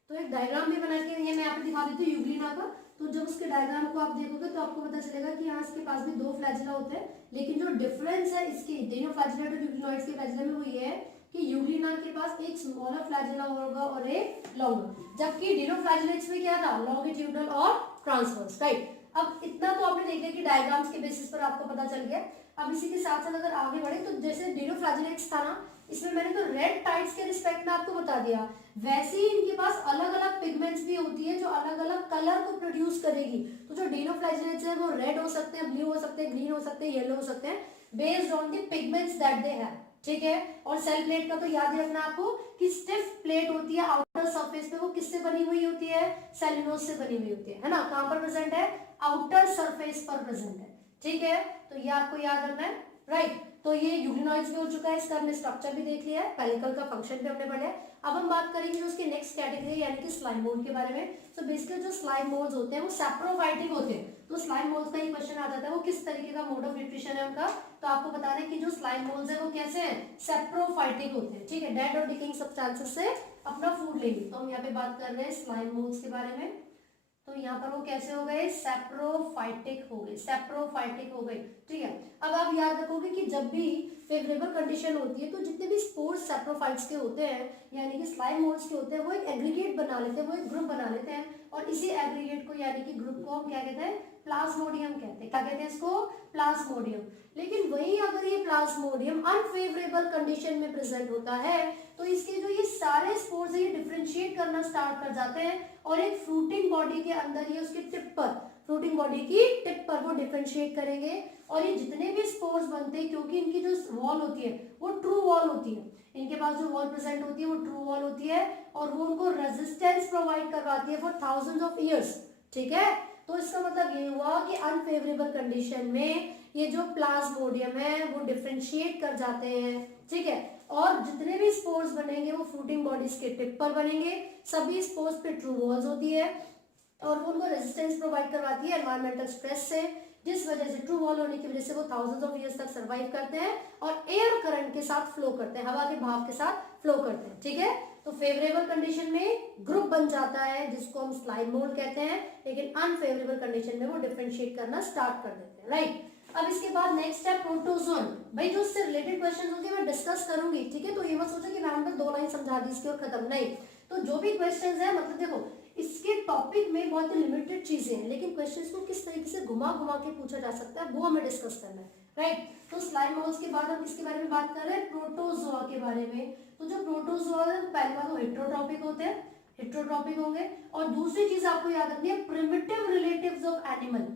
तो एक डायग्राम भी बना के ये मैं यहाँ पे दिखा देती हूँ यूग्लिना का। तो जब उसके डायग्राम को आप देखोगे तो आपको पता चलेगा कि यहाँ इसके पास भी दो फ्लैजिला होते हैं, लेकिन जो डिफरेंस है इसके डिनोफ्लैजिलेट और यूग्लिनॉइड्स के फ्लैजिला में वो ये है कि यूग्लिना के पास एक स्मॉलर फ्लैजिला होगा और एक लॉन्गर, जबकि डिनोफ्लैजिलेट्स में क्या था, लॉन्गिट्यूडनल और ट्रांसवर्स, राइट। अब इतना तो आपने देख लिया कि डायग्राम्स के बेसिस पर आपको पता चल गया। अब इसी के साथ साथ अगर आगे बढ़े तो जैसे डिनोफ्लैजिलेट्स था ना, इसमें मैंने तो रेड टाइड्स के रिस्पेक्ट में आपको बता दिया, वैसे ही इनके पास अलग अलग पिगमेंट्स भी होती है जो अलग अलग कलर को प्रोड्यूस करेगी। तो जो डिनोफ्लैजिलेट्स है वो रेड हो सकते हैं, ब्लू हो सकते हैं, ग्रीन हो सकते हैं, येलो हो सकते हैं, based on the pigments that they have, ठीक है। और सेल प्लेट का तो याद ही रखना आपको कि स्टिफ प्लेट होती है आउटर सरफेस पे, वो किससे बनी हुई होती है, सेल्यूलोज से बनी हुई होती है ना। कहां पर प्रेजेंट है, आउटर सरफेस पर प्रेजेंट है, ठीक है। तो ये आपको याद रखना है, राइट। तो ये यूग्लिनॉइड्स भी हो चुका है, इसका हमने स्ट्रक्चर भी देख लिया है, पेलिकल का फंक्शन भी हमने पढ़ा है। अब हम बात करेंगे जो उसकी नेक्स्ट कैटेगरी यानी कि स्लाइम मोल्ड के बारे में। तो बेसिकली जो स्लाइम मोल्ड्स होते हैं वो सैप्रोफाइटिक होते हैं। तो स्लाइम मोल्ड्स का ही क्वेश्चन आ जाता है वो किस तरीके का मोड ऑफ न्यूट्रिशन है उनका। तो आपको बताना है कि जो स्लाइम मोल्ड्स है वो कैसे हैं, सैप्रोफाइटिक होते हैं, ठीक है। डेड और डिकेइंग सब्सटेंसेस से अपना फूड लेंगे। तो हम यहाँ पे बात कर रहे हैं स्लाइम मोल्ड्स के बारे में। तो यहाँ पर वो कैसे हो गए, सैप्रोफाइटिक हो गए, सैप्रोफाइटिक हो गए, ठीक है। अब आप याद रखोगे कि जब भी फेवरेबल कंडीशन होती है तो जितने भी स्पोर्स सैप्रोफाइट्स के होते हैं यानी कि स्लाइम मोल्ड्स के होते हैं वो एक एग्रीगेट बना लेते हैं, वो एक ग्रुप बना लेते हैं। और इसी एग्रीगेट को यानी कि ग्रुप को हम क्या कहते हैं, प्लाज्मोडियम कहते हैं। क्या कहते हैं इसको, प्लाज्मोडियम। लेकिन वही अगर ये प्लाज्मोडियम अनफेवरेबल कंडीशन में प्रेजेंट होता है तो इसके जो ये सारे स्पोर्स है ये डिफरेंशिएट करना स्टार्ट कर जाते हैं और एक फ्रूटिंग बॉडी के अंदर ये उसके टिप पर, फ्रूटिंग बॉडी की टिप पर वो डिफरेंशिएट करेंगे। और ये जितने भी स्पोर्स बनते हैं क्योंकि इनकी जो वॉल होती है वो ट्रू वॉल होती है, इनके पास जो वॉल प्रेजेंट होती है वो ट्रू वॉल होती है और वो उनको रेजिस्टेंस प्रोवाइड करवाती है फॉर थाउजेंड्स ऑफ ईयर्स, ठीक है। तो इसका मतलब ये हुआ कि अनफेवरेबल कंडीशन में ये जो प्लाज्मोडियम है वो डिफरेंशिएट कर जाते हैं, ठीक है। और जितने भी स्पोर्स बनेंगे वो फ्रूटिंग बॉडीज के टिप पर बनेंगे। सभी स्पोर्स पे ट्रू वॉल्स होती है और वो उनको रेजिस्टेंस प्रोवाइड करवाती है एनवायरमेंटल स्ट्रेस से, जिस वजह से ट्रू वॉल होने की वजह से वो थाउजेंड्स ऑफ ईयर्स तक सर्वाइव करते हैं और एयर करंट के साथ फ्लो करते हैं, हवा के भाव के साथ फ्लो करते हैं, ठीक है। तो फेवरेबल कंडीशन में ग्रुप बन जाता है जिसको हम स्लाइम मोल्ड कहते हैं, लेकिन अनफेवरेबल कंडीशन में वो डिफरेंशिएट करना स्टार्ट कर देते हैं, राइट। अब इसके बाद नेक्स्ट है प्रोटोजोन। भाई जो इससे रिलेटेड क्वेश्चन होंगे मैं डिस्कस करूंगी, ठीक है। तो ये मत सोचो कि मैम ने 2 लाइन समझा दी इसके और खत्म, नहीं। तो जो भी क्वेश्चंस है मतलब देखो इसके टॉपिक में बहुत लिमिटेड चीजें हैं, लेकिन क्वेश्चंस को किस तरीके से घुमा घुमा के पूछा जा सकता है वो हमें डिस्कस करना है, राइट। तो स्लाइम मोल्ड्स के बाद हम किसके बारे में बात कर रहे हैं, प्रोटोजोआ के बारे में। तो जो प्रोटोजोआ है पहली बात वो हेट्रोट्रॉपिक होते हैं, हेट्रोट्रॉपिक होंगे। और दूसरी चीज आपको याद रखनी है primitive relatives of animal,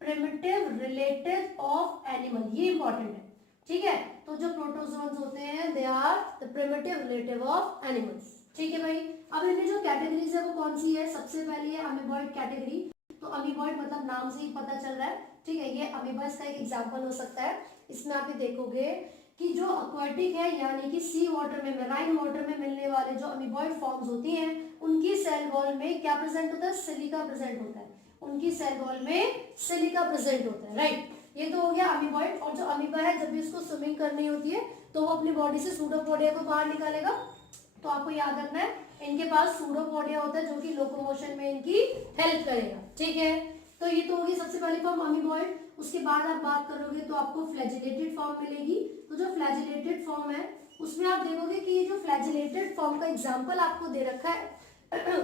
primitive relative of animal, ये इंपॉर्टेंट है, ठीक है। तो जो प्रोटोजोन्स होते हैं they are the primitive relative of animals, ठीक है भाई। अब इनमें जो कैटेगरीज है वो कौन सी है, सबसे पहली है अमीबॉइड कैटेगरी। तो अमीबॉइड मतलब नाम से ही पता चल रहा है, ठीक है। ये अमीबस का एक एग्जांपल हो सकता है। इसमें आप ये देखोगे कि जो एक्वाटिक है यानी कि सी वाटर में, मैराइन वाटर में मिलने वाले जो अमीबॉइड फॉर्म्स होती हैं उनकी सेल वॉल में क्या प्रेजेंट होता है, सिलिका प्रेजेंट होता है, उनकी सेल वॉल में सिलिका प्रेजेंट होता है, राइट। ये तो हो गया अमीबॉइड। और जो अमीबा है जब भी उसको स्विमिंग करनी होती है तो वो अपनी बॉडी से सूडोपोडिया को बाहर निकालेगा। तो आपको याद रखना है इनके पास सूडोपोडिया होता है जो कि लोकोमोशन में इनकी हेल्प करेगा, ठीक है। तो ये तो होगी सबसे पहली फॉर्म अमीबॉइड। उसके बाद आप बात करोगे तो आपको फ्लैजिलेटेड फॉर्म मिलेगी। तो जो फ्लैजिलेटेड फॉर्म है उसमें आप देखोगे कि ये जो फ्लैजिलेटेड फॉर्म का एग्जाम्पल आपको दे रखा है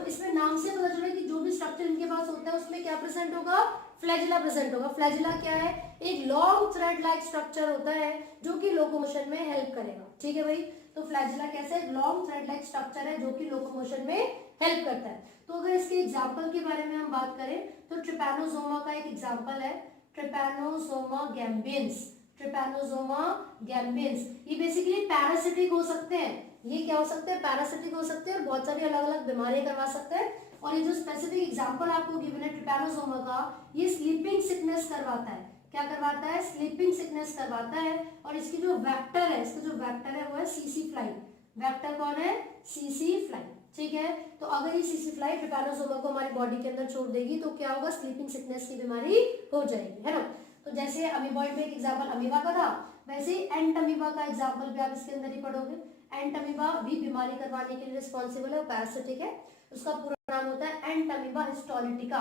इसमें नाम से पता चला कि जो भी स्ट्रक्चर इनके पास होता है उसमें क्या प्रेजेंट होगा, फ्लैजिला प्रेजेंट होगा। फ्लैजिला क्या है, एक लॉन्ग थ्रेड लाइक स्ट्रक्चर होता है जो कि लोकोमोशन में हेल्प करेगा, ठीक है भाई। तो फ्लैजिला कैसे, लॉन्ग थ्रेड लाइक स्ट्रक्चर है जो कि लोकोमोशन में हेल्प करता है। तो अगर इसके एग्जाम्पल के बारे में हम बात करें तो ट्रिपैनोसोमा का एक एग्जाम्पल है ट्रिपैनोसोमा गैम्बियंस, ट्रिपैनोसोमा गैम्बियंस। ये बेसिकली पैरासिटिक हो सकते हैं, ये क्या हो सकते हैं, पैरासिटिक हो सकते हैं और बहुत सारी अलग अलग बीमारियां करवा सकते हैं। और ये जो स्पेसिफिक एग्जांपल आपको गिवन है ट्रिपैनोसोमा का, ये स्लीपिंग सिकनेस करवाता है। क्या करवाता है, स्लीपिंग सिकनेस करवाता है। और इसकी जो वेक्टर है, इसका जो वेक्टर है वो है सीसी फ्लाई, वेक्टर कौन है? सीसी फ्लाई, ठीक है। तो अगर ये सीसी फ्लाई ट्रिपैनोसोमा को हमारी बॉडी के अंदर छोड़ देगी तो क्या होगा? स्लीपिंग सिकनेस की बीमारी हो जाएगी, है ना। तो जैसे अमीबॉइड में एक एग्जाम्पल अमीबा का था, वैसे एंट अमीबा का एग्जाम्पल भी आप इसके अंदर ही पढ़ोगे। एंट अमीबा भी बीमारी करवाने के लिए रिस्पॉन्सिबल है, पैरासिटिक है। उसका पूरा नाम होता है एंट अमीबा हिस्टोलिटिका।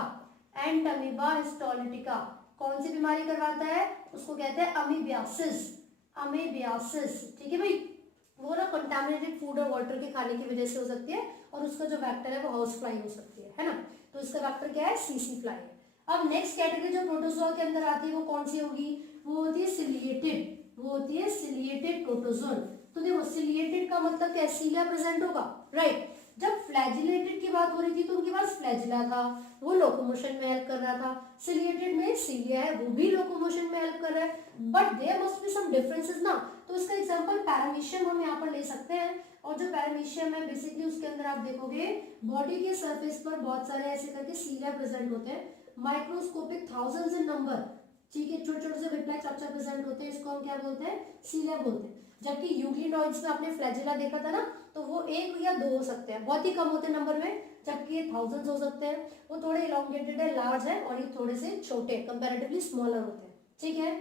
एंट अमीबा हिस्टोलिटिका कौन सी बीमारी करवाता है? उसको कहते हैं अमीबियासिस। अमीबियासिस, ठीक है भाई। वो ना कंटामिनेटेड फूड और वाटर के खाने की वजह से हो सकती है, और उसका जो वेक्टर है वो हाउस फ्लाई हो सकती है ना। तो इसका वेक्टर क्या है? सीसी फ्लाई है। अब नेक्स्ट कैटेगरी जो प्रोटोजोआ के अंदर आती है वो कौन सी होगी? वो होती है सिलिएटेड। वो होती है सिलिएटेड प्रोटोजोन। तो देखो सिलिएटेड का मतलब क्या है? सीलिया प्रेजेंट होगा, राइट। जब फ्लैजिलेटेड की बात हो रही थी तो उनके पास फ्लैजिला था, वो लोकोमोशन में हेल्प कर रहा था। सिलिएटेड में सीलिया है, वो भी लोकोमोशन में हेल्प कर रहा है, but there must be some differences ना। तो इसका एग्जांपल पैरामीशियम हम यहाँ पर ले सकते हैं। और जो पैरामीशियम है बेसिकली उसके अंदर आप देखोगे बॉडी के सरफेस पर बहुत सारे ऐसे करके सीलिया प्रेजेंट होते हैं, माइक्रोस्कोपिक थाउजेंड्स इन नंबर, ठीक है। छोटे छोटे से रिफ्लेक्स स्ट्रक्चर प्रेजेंट होते हैं, इसको हम क्या बोलते हैं? सीलिया बोलते हैं। जबकि यूग्लिनॉइड्स में आपने फ्लैजिला देखा था ना, तो वो एक या दो हो सकते हैं, बहुत ही कम होते हैं नंबर में, जबकि ये थाउजेंड्स हो सकते हैं। वो थोड़े इलॉन्गेटेड है, लार्ज है, और ये थोड़े से छोटे कंपैरेटिवली स्मॉलर होते हैं, ठीक है।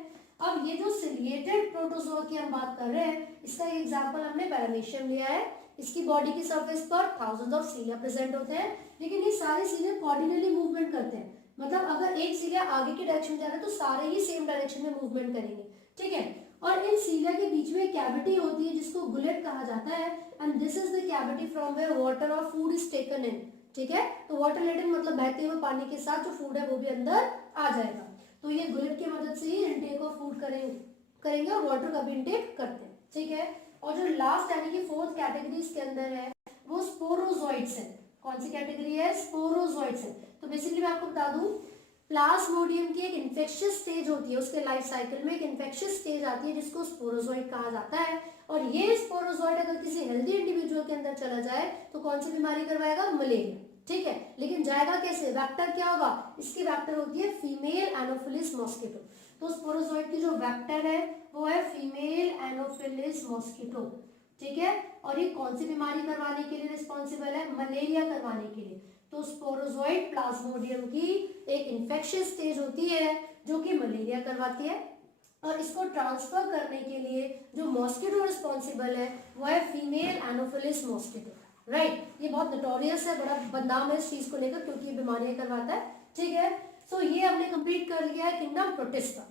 अब ये जो सिलिएटेड प्रोटोजोआ की हम बात कर रहे हैं, इसका एग्जांपल हमने पैरामीशियम लिया है। इसकी बॉडी की सरफेस पर थाउजेंड्स ऑफ सीलिया प्रेजेंट होते हैं, लेकिन ये सारे सीलिया कोऑर्डिनेटली मूवमेंट करते हैं। मतलब अगर एक सीलिया आगे की डायरेक्शन में जा रहा है तो सारे ही सेम डायरेक्शन में मूवमेंट करेंगे, ठीक है। और इन सीलिया के बीच में कैविटी होती है जिसको गुलेट कहा जाता है, and this is the cavity from where water और फूड इज टेकन इन, ठीक है। तो वाटर लेट इन मतलब बहते हुए पानी के साथ जो फूड है वो भी अंदर आ जाएगा। तो ये गुलेट की मदद से ही इनटेक ऑफ फूड करेंगे और वाटर का भी इनटेक करते हैं, ठीक है। और जो लास्ट यानी कि फोर्थ कैटेगरी इसके अंदर है वो स्पोरोजोइट्स है। कौन सी कैटेगरी है? स्पोरोजोइट्स है। तो बेसिकली मैं आपको बता दूं, प्लाज्मोडियम की एक इन्फेक्शियस स्टेज होती है, उसके लाइफ साइकिल में एक इन्फेक्शियस स्टेज आती है जिसको स्पोरोजोइट कहा जाता है। और ये स्पोरोजोइट अगर किसी हेल्दी इंडिविजुअल के अंदर चला जाए तो कौन सी बीमारी करवाएगा? मलेरिया, ठीक है। लेकिन जाएगा कैसे? वेक्टर क्या होगा? इसकी वेक्टर होती है फीमेल एनोफिलिस मॉस्किटो। तो स्पोरोजोइट की जो वेक्टर है वो है फीमेल एनोफिलिस मॉस्किटो, ठीक है। और ये कौन सी बीमारी करवाने के लिए रिस्पॉन्सिबल है? मलेरिया करवाने के लिए। तो स्पोरोजोइट प्लाज्मोडियम की एक इन्फेक्शियस स्टेज होती है जो कि मलेरिया करवाती है, और इसको ट्रांसफर करने के लिए जो मॉस्किटो रिस्पॉन्सिबल है वो है फीमेल एनोफिलिस मॉस्किटो, राइट। ये बहुत नोटोरियस है, बड़ा बदनाम है इस चीज को लेकर क्योंकि ये बीमारियां करवाता है, ठीक है। सो ये हमने कंप्लीट कर लिया है किंगडम प्रोटिस्टा।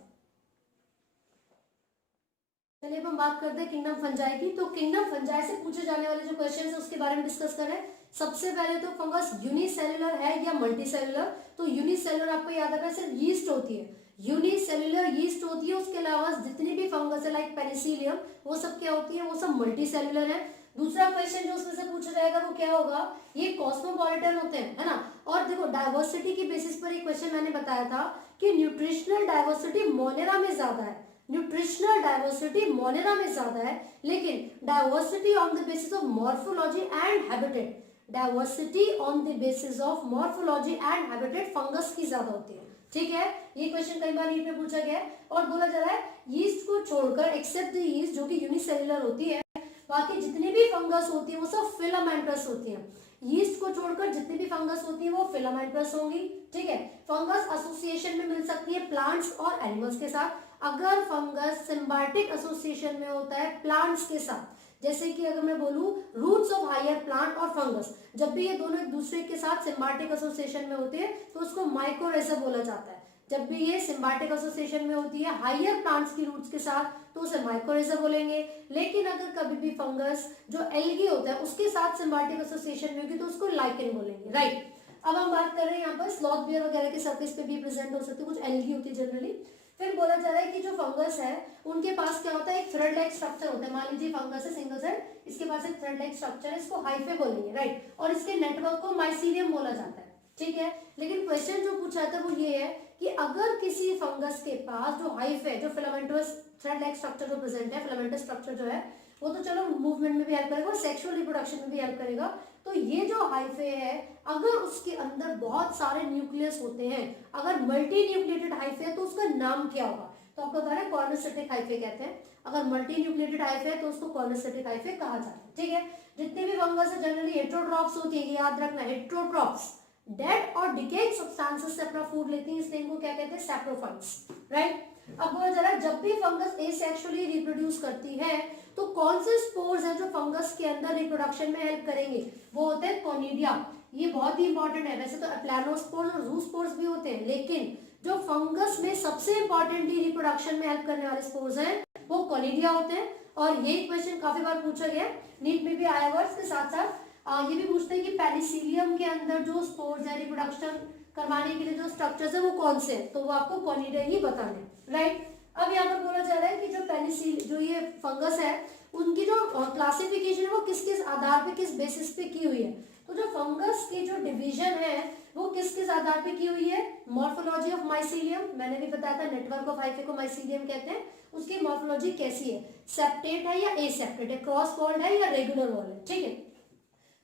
चलिए अब हम बात करते हैं किंगडम फंजाई की। तो किंगडम फंजाई से पूछे जाने वाले जो क्वेश्चन है उसके बारे में डिस्कस करें। सबसे पहले तो फंगस यूनिसेलुलर है या मल्टीसेलुलर? तो यूनिसेलुलर आपको याद रखना सिर्फ यीस्ट होती है, यूनिसेलुलर यीस्ट होती है। उसके अलावा जितनी भी फंगस है लाइक पेनिसिलियम वो सब क्या होती है? वो सब मल्टीसेलुलर है। दूसरा क्वेश्चन जो उसमें से पूछा जाएगा वो क्या होगा? ये कॉस्मोपॉलिटन होते हैं, है ना। और देखो डाइवर्सिटी की बेसिस पर एक क्वेश्चन मैंने बताया था कि न्यूट्रिशनल डाइवर्सिटी मोनेरा में ज्यादा है, न्यूट्रिशनल डाइवर्सिटी मोनेरा में ज्यादा है, लेकिन diversity on the basis of morphology and habitat, diversity on the basis of morphology and habitat fungus की ज्यादा होती है, ठीक है। ये क्वेश्चन कई बार नीट में पूछा गया है। और बोला जा रहा है यीस्ट को छोड़कर एक्सेप्ट द यीस्ट जो कि यूनिसेलुलर होती है, बाकी जितनी भी फंगस होती है वो सब फिलामेंटस होती है। यीस्ट को छोड़कर जितनी भी फंगस होती है वो फिलामेंटस होंगी, ठीक है। फंगस एसोसिएशन में मिल सकती है प्लांट्स और एनिमल्स के साथ। अगर फंगस सिम्बायोटिक एसोसिएशन में होता है प्लांट्स के साथ, जैसे कि अगर मैं बोलूं रूट्स ऑफ हायर प्लांट और फंगस, जब भी ये दोनों एक दूसरे के साथ सिम्बायोटिक एसोसिएशन में होते हैं तो उसको माइकोरेजा बोला जाता है। जब भी ये सिम्बायोटिक एसोसिएशन में होती है हायर प्लांट्स की रूट्स के साथ तो उसे माइकोरेजा बोलेंगे। लेकिन अगर कभी भी फंगस जो एल्गी होता है उसके साथ सिम्बायोटिक एसोसिएशन में होगी तो उसको लाइकेन बोलेंगे, राइट। अब हम बात कर रहे हैं यहाँ पर स्लॉथ बियर वगैरह के सरफेस पे भी प्रेजेंट हो सकती है, कुछ एल्गी होती है जनरली। फिर बोला जा रहा है कि जो फंगस है उनके पास क्या होता है? एक थ्रेड लाइक स्ट्रक्चर होता है। मान लीजिए फंगस है सिंगल सेल, इसके पास एक थ्रेड लाइक स्ट्रक्चर है, इसको हाइफे बोलेंगे, राइट। और इसके नेटवर्क को माइसीलियम बोला जाता है, ठीक है। लेकिन क्वेश्चन जो पूछा था वो ये है कि अगर किसी फंगस के पास जो हाइफे, जो फिलामेंटस थ्रेड लाइक स्ट्रक्चर जो प्रेजेंट है, फिलामेंटस स्ट्रक्चर जो है वो तो चलो मूवमेंट में भी हेल्प करेगा और सेक्सुअल रिप्रोडक्शन में भी हेल्प करेगा। तो ये जो हाइफे है अगर उसके अंदर बहुत सारे न्यूक्लियस होते हैं, अगर मल्टी न्यूक्लिएटेड हाइफे है तो उसका नाम क्या होगा? तो आपको बता रहे कॉर्नोस्टेटिक हाइफे कहते हैं। अगर मल्टी न्यूक्लिएटेड हाइफे है तो उसको कॉर्नोस्टेटिक हाइफे कहा जाता है। ठीक है, जितने भी फंगस है जनरली हेटेरोट्रॉप्स होती है, याद रखना, हेटेरोट्रॉप्स डेड और डिकेड सब्सटेंसेस से अपना फूड लेती हैं, इसलिए इनको क्या कहते हैं, सैप्रोफाइट्स, राइट। अब बोला जा रहा है जब भी फंगस एसेक्सुअली रिप्रोड्यूस करती है तो कौन से स्पोर्स हैं जो फंगस के अंदर रिप्रोडक्शन में हेल्प करेंगे, वो होते हैं कोनिडिया। ये बहुत ही इंपॉर्टेंट है, वैसे तो एप्लानोस्पोर्स और जूस्पोर्स भी होते हैं, लेकिन जो फंगस में सबसे इंपॉर्टेंटली रिप्रोडक्शन में हेल्प करने वाले स्पोर्स हैं वो कोनिडिया होते हैं। और ये क्वेश्चन काफी बार पूछा गया, नीट में भी आया हुआ। इसके साथ साथ ये भी पूछते हैं कि पेनिसिलियम के अंदर जो स्पोर्स है रिप्रोडक्शन करवाने के लिए जो स्ट्रक्चर्स है वो कौन से हैं, तो वो आपको कोनिडिया ही बताने, राइट। अब यहाँ पर बोला जा रहा है कि जो पेनिसिल जो ये फंगस है उनकी जो क्लासिफिकेशन है वो किस किस आधार पे, किस बेसिस पे की हुई है। तो जो फंगस की जो डिवीजन है वो किस किस आधार पे की हुई है, मॉर्फोलॉजी ऑफ माइसीलियम, मैंने भी बताया था नेटवर्क ऑफ हाइफे को माइसीलियम कहते हैं, उसकी मॉर्फोलॉजी कैसी है, सेप्टेट है या एसेप्टेट है, क्रॉस वॉल्ड है या रेगुलर वॉल है, ठीक है।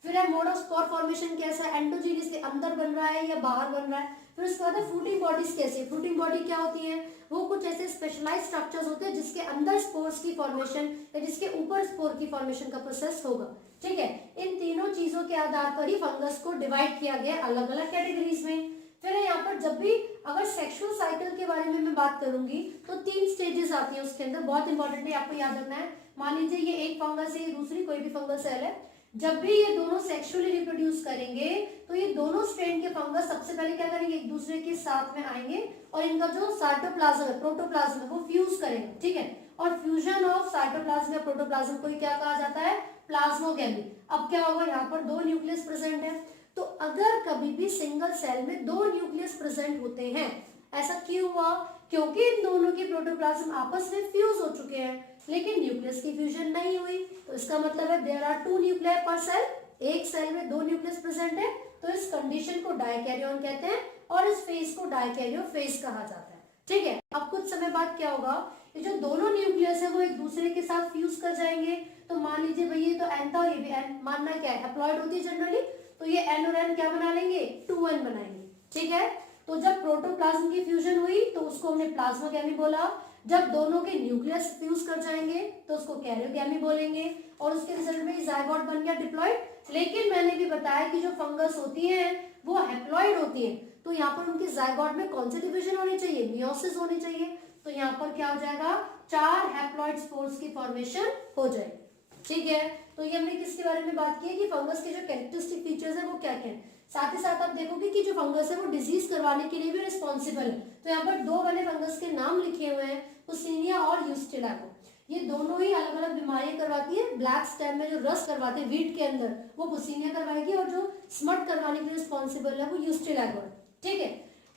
फिर है मोड ऑफ स्पोर फॉर्मेशन कैसा है, एंडोजीनियस के अंदर बन रहा है या बाहर बन रहा है। फिर उसके बाद फ्रूटिंग बॉडीज कैसी है, फ्रूटिंग बॉडी क्या होती है, वो कुछ ऐसे स्पेशलाइज्ड स्ट्रक्चर्स होते हैं जिसके अंदर स्पोर्स की फॉर्मेशन या जिसके ऊपर स्पोर की फॉर्मेशन का प्रोसेस होगा, ठीक है। इन तीनों चीजों के आधार पर ही फंगस को डिवाइड किया गया अलग अलग कैटेगरीज में। फिर यहाँ पर जब भी अगर सेक्सुअल साइकिल के बारे में मैं बात करूंगी तो 3 स्टेजेस आती है उसके अंदर, बहुत इंपॉर्टेंट है, आपको याद रखना है। मान लीजिए ये एक फंगस है, दूसरी कोई भी फंगस सेल है, जब भी ये दोनों सेक्सुअली रिप्रोड्यूस करेंगे तो ये दोनों स्ट्रेन के फंगस सबसे पहले क्या करेंगे, एक दूसरे के साथ में आएंगे और इनका जो साइटोप्लाज्म है, प्रोटोप्लाज्म है, वो फ्यूज करेंगे, ठीक है। और फ्यूजन ऑफ साइटोप्लाज्म या प्रोटोप्लाज्म को क्या कहा जाता है, प्लाज्मोगेमी। अब क्या होगा, यहाँ पर 2 न्यूक्लियस प्रेजेंट है, तो अगर कभी भी सिंगल सेल में 2 न्यूक्लियस प्रेजेंट होते हैं, ऐसा क्यों हुआ, क्योंकि इन दोनों के प्रोटोप्लाज्म आपस में फ्यूज हो चुके हैं लेकिन न्यूक्लियस की फ्यूजन नहीं हुई, तो इसका मतलब है देयर आर 2 न्यूक्लियाई पर सेल, एक सेल में 2 न्यूक्लियस प्रेजेंट है, तो इस कंडीशन को डायकैरियन कहते हैं और इस फेज को डायकैरियो फेज कहा जाता है, ठीक है। अब कुछ समय बाद क्या होगा, ये जो दोनों न्यूक्लियस है वो एक दूसरे के साथ फ्यूज कर जाएंगे। तो मान लीजिए भाई ये तो एन था और ये भी एन, मानना क्या है, हैप्लॉइड होती है जनरली, तो ये एन और एन क्या बना लेंगे, 2n बनाएंगे, ठीक है। तो जब प्रोटोप्लाज्म की फ्यूजन हुई तो उसको हमने प्लाज्मोगेमी बोला, जब दोनों के न्यूक्लियस फ्यूज कर जाएंगे तो उसको कैरियोगेमी बोलेंगे और उसके रिजल्ट में जायगोट बन गया डिप्लॉइड। लेकिन मैंने भी बताया कि जो फंगस होती है वो हैप्लॉइड होती है, तो यहाँ पर उनके जायगोट में कौन सी डिवीजन होनी चाहिए, मियोसिस होनी चाहिए, तो यहाँ पर क्या हो जाएगा, 4 हैप्लॉइड स्पोर्स की फॉर्मेशन हो जाएगी, ठीक है। तो ये हमने किसके बारे में बात की है कि फंगस के जो कैरेक्टरिस्टिक फीचर्स है वो क्या क्या है। साथ ही साथ आप देखोगे कि जो फंगस है वो डिजीज करवाने के लिए भी रिस्पॉन्सिबल है। तो यहाँ पर 2 वाले फंगस के नाम लिखे हुए हैं, पुसिनिया और यूस्टिलागो, ये दोनों ही अलग अलग बीमारियां करवाती है। ब्लैक स्टेम में जो रस करवाते हैं वीट के अंदर वो पुसिनिया करवाएगी और जो स्मट करवाने के लिए रिस्पॉन्सिबल है वो यूस्टिलागो है, ठीक है।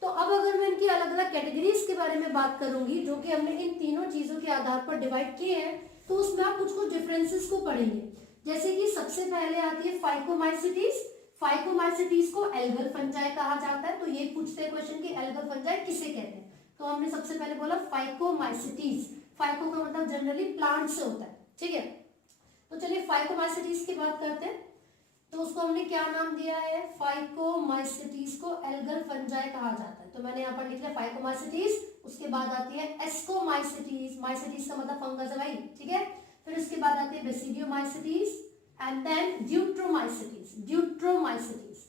तो अब अगर मैं इनकी अलग अलग कैटेगरीज के बारे में बात करूंगी जो कि हमने इन तीनों चीजों के आधार पर डिवाइड किए हैं, तो उसमें आप कुछ कुछ डिफरेंसेस को पढ़ेंगे। जैसे कि सबसे पहले आती है फाइकोमाइसिटीज, फाइकोमाइसिटीज को एल्गल फंजाई कहा जाता है। तो ये पूछते हैं क्वेश्चन कि एल्गल फंजाई किसे कहते हैं, तो हमने सबसे पहले बोला फाइकोमाइसिटीज, फाइको का मतलब जनरली प्लांट से होता है, ठीक है। तो चलिए फाइकोमाइसिटीज की बात करते हैं, तो उसको हमने क्या नाम दिया है, फाइकोमाइसिटीज को एल्गल फंजाई कहा जाता है। तो मैंने यहाँ पर लिख लिया फाइकोमाइसिटीज, उसके बाद आती है एस्कोमाइसिटीज, माइसिटीज का मतलब फंगस है भाई, ठीक है। फिर उसके बाद आती है basidiomycetes and then deuteromycetes, deuteromycetes,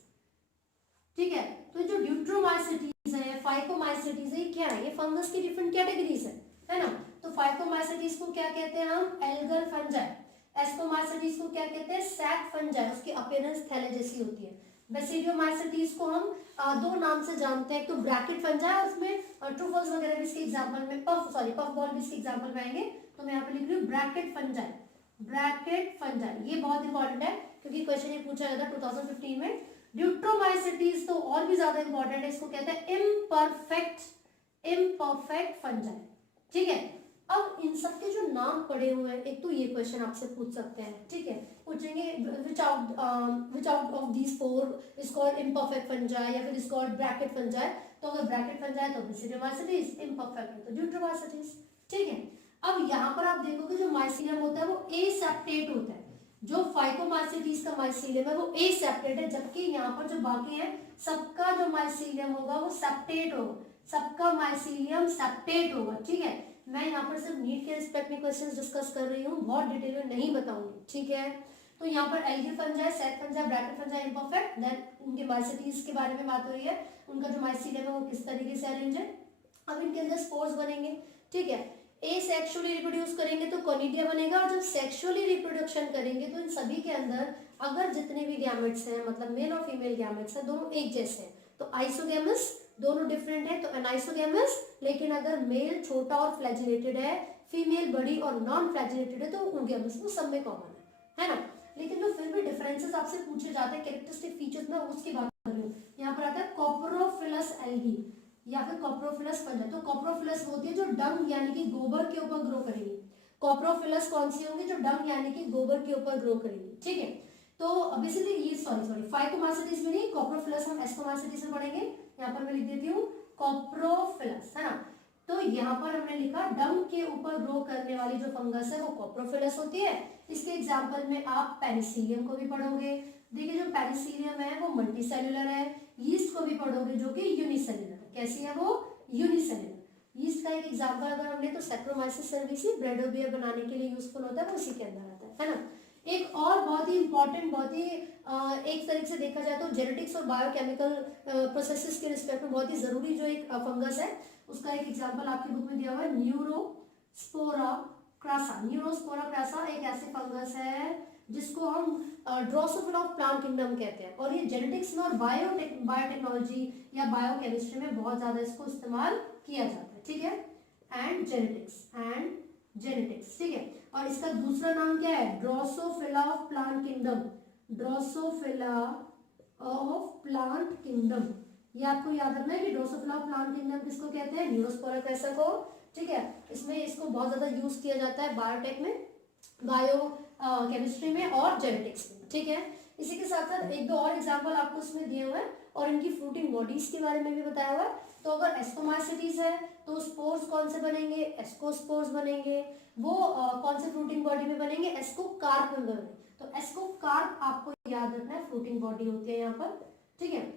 ठीक है। तो जो ड्यूट्रोमाइसिटीज है, फाइकोमाइसिटीज है, क्या है, ये फंगस की डिफरेंट कैटेगरीज है ना। तो फाइकोमाइसिटीज को क्या कहते हैं हम, एल्गल फंजाई, एस्कोमाइसिटीज को क्या कहते हैं, सैक फंजाई, उसकी अपीयरेंस थैले जैसी होती है। बेसिडियोमाइसिटीज को हम 2 नाम से जानते हैं, एक तो ब्रैकेट फंजाई, उसमें ट्रूफल्स वगैरह भी इसके एग्जांपल में, पफ बॉल भी इसके एग्जांपल में आएंगे। तो मैं यहाँ पे लिख रही हूँ ब्रैकेट फंजाई, ब्रैकेट फंजाई, ये बहुत इंपॉर्टेंट है क्योंकि क्वेश्चन ये पूछा गया था 2015 में। ड्यूट्रोमाइसिटीज तो और भी ज्यादा इंपॉर्टेंट है, इसको कहते हैं इम्परफेक्ट फंजाई, ठीक है। अब इन सब के जो नाम पड़े हुए हैं, एक तो ये क्वेश्चन आपसे पूछ सकते हैं, ठीक है, पूछेंगे which out of these 4 is called imperfect fungi या फिर is called bracket fungi। तो अगर ब्रैकेट फंजाई तो बेसिडियोमाइसिटीज, इम्परफेक्ट है तो ड्यूट्रोमाइसिटीज, ठीक है। अब यहाँ पर आप देखोगे जो माइसीलियम होता है वो एसेप्टेट होता है, जो फाइकोमाइसिटीज का माइसीलियम है वो एसेप्टेट है, जबकि यहाँ पर जो बाकी है सबका जो माइसीलियम होगा वो सेप्टेट होगा, सबका माइसीलियम सेप्टेट होगा, ठीक है। मैं यहाँ पर सिर्फ नीट के रिस्पेक्ट में क्वेश्चंस डिस्कस कर रही हूँ, बहुत डिटेल में नहीं बताऊंगी, ठीक है। तो यहाँ पर algae fungi, sac fungi, bracket fungi, imperfect, then उनके माइसेटीज के बारे में बात हो रही है, उनका जो माइसीलियम है वो किस तरीके से अरेंज है। अब इनके अंदर स्पोर्स बनेंगे, ठीक है। ए सेक्सुअली रिप्रोड्यूस करेंगे तो कोनिडिया बनेगा, और जब सेक्सुअली रिप्रोडक्शन करेंगे तो इन सभी के अंदर अगर जितने भी गैमेट्स हैं, मतलब मेल और फीमेल गैमेट्स हैं, दोनों एक जैसे हैं, तो आइसोगैमस दोनों डिफरेंट है, तो एनाइसोगैमस। लेकिन अगर मेल छोटा और फ्लैजिलेटेड है, फीमेल बड़ी और नॉन फ्लैजिलेटेड है, तो ऊगैमस, वो सब में कॉमन है ना। लेकिन जो फिर भी डिफरेंसेस आपसे पूछे जाते हैं कैरेक्टरिस्टिक फीचर्स में, उसकी बात कर रही हूँ। यहाँ पर आता है कॉप्रोफिलस एल्गी या फिर कॉप्रोफिलस फंजाई। तो कॉप्रोफिलस होती है जो डंग यानी कि गोबर के ऊपर ग्रो करेगी। कॉप्रोफिलस कौन सी होंगी? जो डंग यानी कि गोबर के ऊपर ग्रो करेगी, ठीक है। तो बेसिकली ये सॉरी फाइकोमाइसेटीज में नहीं, कॉप्रोफिलस हम एस्कोमाइसेटीज में पढ़ेंगे। यहाँ पर मैं लिख देती हूँ कॉप्रोफिलस, है ना। तो यहाँ पर हमने लिखा डंग के ऊपर ग्रो करने वाली जो फंगस है वो कॉप्रोफिलस होती है। इसके एग्जाम्पल में आप पेनिसिलियम को भी पढ़ोगे। देखिए जो पेनिसिलियम है वो मल्टीसेल्युलर है। यीस्ट को भी पढ़ोगे जो कि यूनिसेल्युलर है। कैसी है वो? यूनिसेल्युलर। यीस्ट का एक एग्जाम्पल अगर हमने तो सैक्रोमाइसिस सर्विसी, ब्रेड और बियर बनाने के लिए यूजफुल होता है, वो इसी के अंदर आता है ना। एक और बहुत ही इंपॉर्टेंट, बहुत ही एक तरीके से देखा जाए तो जेनेटिक्स और बायोकेमिकल प्रोसेसेस के रिस्पेक्ट में बहुत ही जरूरी जो एक फंगस है, उसका एक एग्जांपल आपकी बुक में दिया हुआ है, न्यूरोस्पोरा क्रासा। न्यूरोस्पोरा क्रासा एक ऐसे फंगस है जिसको हम ड्रोसोफिला ऑफ प्लांट किंगडम कहते हैं, और ये जेनेटिक्स में और बायोटेक्नोलॉजी या बायोकेमिस्ट्री में बहुत ज्यादा इसको इस्तेमाल किया जाता है, ठीक है। एंड जेनेटिक्स, ठीक है। और इसका दूसरा नाम क्या है? Drosophila of plant kingdom. Drosophila of plant kingdom, ये आपको याद रखना है कि ड्रोसोफिला ऑफ प्लांट किंगडम किसको कहते हैं? न्यूरोस्पोरा क्रासा को, ठीक है। इसमें इसको बहुत ज्यादा यूज किया जाता है बायोटेक में, बायो केमिस्ट्री में और जेनेटिक्स में, ठीक है। इसी के साथ साथ एक दो और एग्जांपल आपको इसमें दिए हुए हैं और इनकी फ्रूटिंग बॉडीज के बारे में भी बताया हुआ है। तो अगर एस्कोमाइसेटीज है तो स्पोर्स कौन से बनेंगे? एस्कोस्पोर्स बनेंगे। वो कौन से फ्रूटिंग बॉडी में बनेंगे? एस्कोकार्प में बनेंगे। तो एस्कोकार्प आपको याद रखना है, फ्रूटिंग बॉडी होती है यहाँ पर, ठीक है।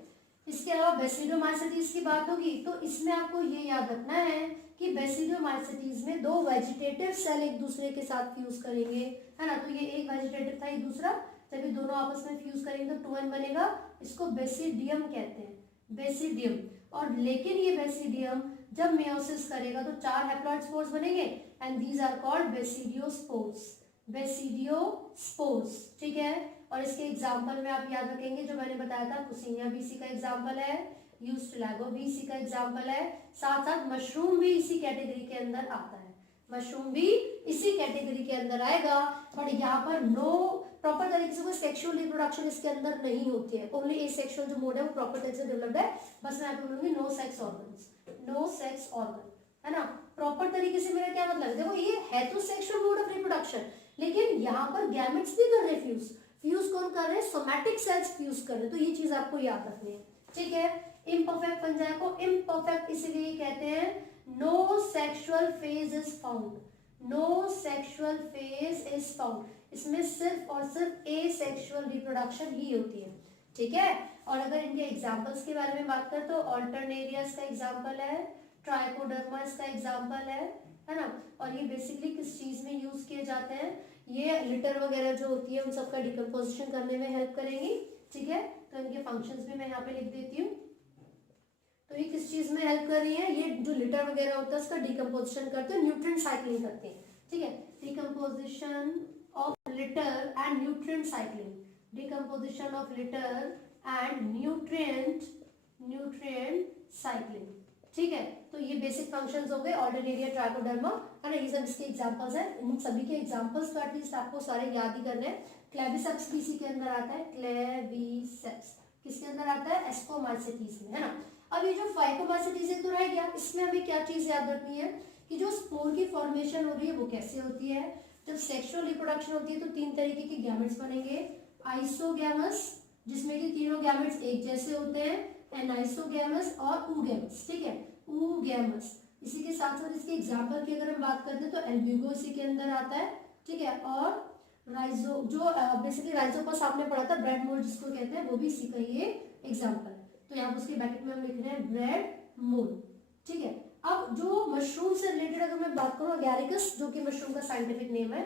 इसके अलावा बेसिडोमाइसेटीज की बात होगी तो इसमें आपको ये याद रखना है कि बेसिडोमाइसेटीज में दो वेजिटेटिव सेल एक दूसरे के साथ फ्यूज करेंगे, है ना। तो ये एक वेजिटेटिव था, ये दूसरा, जब ये दोनों आपस में फ्यूज करेंगे तो 2n बनेगा। इसको बेसिडियम कहते हैं, बेसिडियम। और लेकिन ये बेसिडियम जब मेयोसिस करेगा तो 4 हैप्लॉइड स्पोर्स बनेंगे and these are called basidiospores, basidiospores, ठीक है। और इसके एग्जाम्पल में आप याद रखेंगे जो मैंने बताया था, पुसिनिया भी इसी का एग्जाम्पल है, यूस्टलैगो भी इसी का एग्जाम्पल है, साथ साथ मशरूम भी इसी कैटेगरी के अंदर आता है, मशरूम भी इसी कैटेगरी के अंदर आएगा। बट यहाँ पर नो प्रॉपर तरीके से कोई सेक्सुअल रिप्रोडक्शन इसके अंदर नहीं होती है, ओनली एसेक्सुअल जो मोड है वो प्रॉपर तरीके से डेवलप्ड है। बस मैं आपको बोलूंगी no sex organs, no sex organ, है ना। प्रॉपर तरीके से मेरा क्या मतलब है? देखो ये है तो सेक्सुअल मोड ऑफ रिप्रोडक्शन, लेकिन यहाँ पर गैमेट्स भी कर रहे फ्यूज। फ्यूज कौन कर रहे हैं? सोमैटिक सेल्स फ्यूज कर रहे हैं। तो ये चीज आपको याद रखनी है, ठीक है। इम्परफेक्ट फंजाई को इम्परफेक्ट इसीलिए कहते हैं, no sexual phase is found, no sexual phase is found. इसमें सिर्फ और सिर्फ एसेक्सुअल रिप्रोडक्शन ही होती है, ठीक है। और अगर इनके एग्जांपल्स के बारे में बात करें तो ऑल्टरनेरियस का एग्जांपल है, ट्राइकोडर्मा इसका एग्जांपल है ना। और ये बेसिकली किस चीज में यूज किए जाते हैं? ये लिटर वगैरह जो होती है उन सबका डिकम्पोजिशन करने में हेल्प करेंगी, ठीक है। तो इनके फंक्शंस भी मैं यहाँ पे लिख देती हूँ। तो ये किस चीज में हेल्प कर रही है? ये जो लिटर वगैरह होता है उसका डिकम्पोजिशन करते हैं, न्यूट्रिएंट साइक्लिंग करते हैं, ठीक है। Decomposition of litre and nutrient cycling, decomposition of litre and nutrient cycling, ठीक है। तो ये बेसिक फंक्शंस हो गए ऑर्डिनेरिया, ट्राइकोडर्मा, है ना। ये सब इसके एग्जांपल्स हैं। इन सभी के एग्जांपल्स तो एटलीस्ट आपको सारे याद ही करने हैं। क्लेविसेप्स भी इसी के अंदर आता है, क्लेविसेप्स किसके अंदर आता है? एस्कोमाइसेटीज में, है ना। अब ये जो फाइकोमाइसेटीज है तो रह गया, इसमें हमें क्या चीज याद रखनी है कि जो स्पोर की फॉर्मेशन हो रही है वो कैसे होती है? जब सेक्सुअल रिप्रोडक्शन होती है तो 3 तरीके के गैमेट्स बनेंगे, आइसोगैमस जिसमें कि तीनों गैमेट्स एक जैसे होते हैं, एनाइसोगैमस और ऊगैमस, ठीक है, ऊगैमस। इसी के साथ साथ इसके एग्जाम्पल की अगर हम बात करते हैं तो एल्ब्यूगो इसी के अंदर आता है, ठीक है। और राइजो जो बेसिकली राइजोपस आपने पढ़ा था, ब्रेड मोल्ड जिसको कहते हैं, वो भी इसी का ये एग्जाम्पल है। तो यहाँ पर उसके ब्रैकेट में हम लिख रहे हैं ब्रेड मोल्ड, ठीक है। अब जो मशरूम से रिलेटेड अगर मैं बात करूँ, एगैरिकस जो कि मशरूम का साइंटिफिक नेम है,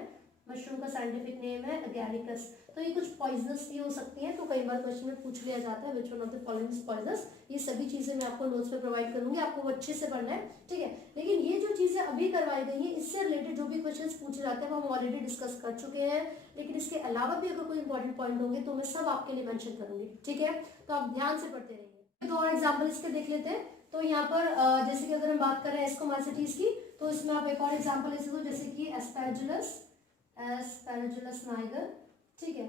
मशरूम का साइंटिफिक नेम है एगैरिकस। तो ये कुछ पॉइजनस भी हो सकती हैं, तो कई बार क्वेश्चन में पूछ लिया जाता है which one of the following is poisonous. ये सभी चीजें मैं आपको नोट्स में प्रोवाइड करूंगी, आपको वो अच्छे से पढ़ना है, ठीक है। लेकिन ये जो चीजें अभी करवाई गई है, इससे रिलेटेड जो भी क्वेश्चन पूछे जाते हैं वो हम ऑलरेडी डिस्कस कर चुके हैं। लेकिन इसके अलावा भी अगर कोई इंपॉर्टेंट पॉइंट होंगे तो मैं सब आपके लिए मेंशन करूंगी, ठीक है। तो आप ध्यान से पढ़ते रहिए। दो और एग्जाम्पल इसके देख लेते हैं। तो यहाँ पर जैसे कि अगर हम बात करें एस्कोमासिटीज की, तो इसमें आप एक और एग्जाम्पल ले सकते हो, जैसे कि एस्पैरजुलस, एस्पैरजुलस नाइगर, ठीक है।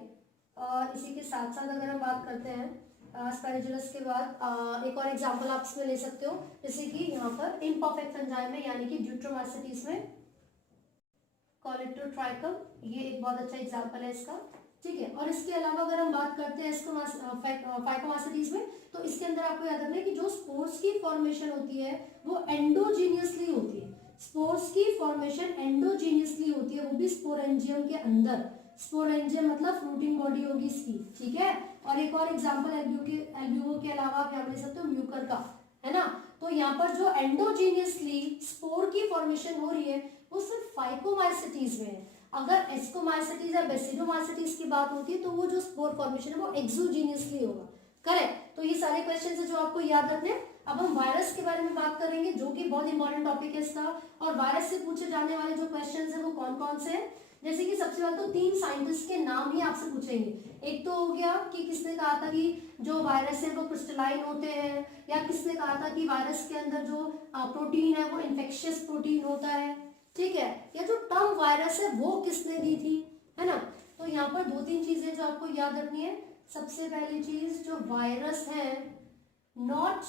और इसी के साथ साथ अगर हम बात करते हैं एस्पैरजुलस के बाद एक और एग्जाम्पल आप इसमें ले सकते हो, जैसे कि यहाँ पर इम्परफेक्ट फंजाई में यानी कि ड्यूट्रोमासिटीज में कॉलेटोट्राइकम, ये एक बहुत अच्छा एग्जाम्पल है इसका, ठीक है। और इसके अलावा अगर हम बात करते हैं फाइकोमासिटीज में, तो इसके अंदर आपको याद रखना है कि जो स्पोर्स की फॉर्मेशन होती है वो एंडोजीनियसली होती है। स्पोर्स की फॉर्मेशन एंडोजीनियसली होती है, वो भी स्पोरेंजियम के अंदर। स्पोरेंजियम मतलब फ्रूटिंग बॉडी होगी इसकी, ठीक है। और एक और एग्जांपल एल्ब्यूमो के अलावा आप यहाँ ले सकते हो म्यूकर का, है ना। तो यहाँ पर जो एंडोजीनियसली स्पोर की फॉर्मेशन हो रही है वो सिर्फ फाइकोमाइसिटीज में है। अगर एस्कोमाइसिटीज या बेसिडोमाइसिटीज की बात होती है तो वो जो स्पोर फॉर्मेशन है वो एक्सोजीनियसली होगा, करेक्ट। तो ये सारे क्वेश्चन है जो आपको याद रखने हैं। अब हम वायरस के बारे में बात करेंगे, जो कि बहुत इंपॉर्टेंट टॉपिक है इसका। और वायरस से पूछे जाने वाले जो क्वेश्चन है वो कौन कौन से हैं, जैसे कि सबसे पहले तो 3 साइंटिस्ट के नाम ही आपसे पूछेंगे। एक तो हो गया कि किसने कहा था कि जो वायरस है वो क्रिस्टलाइन होते हैं, या किसने कहा था कि वायरस के अंदर जो प्रोटीन है वो इन्फेक्शियस प्रोटीन होता है, ठीक है। या जो टर्म वायरस है वो किसने दी थी, है ना। तो यहाँ पर 2-3 चीजें जो आपको याद रखनी है। सबसे पहली चीज, जो वायरस है not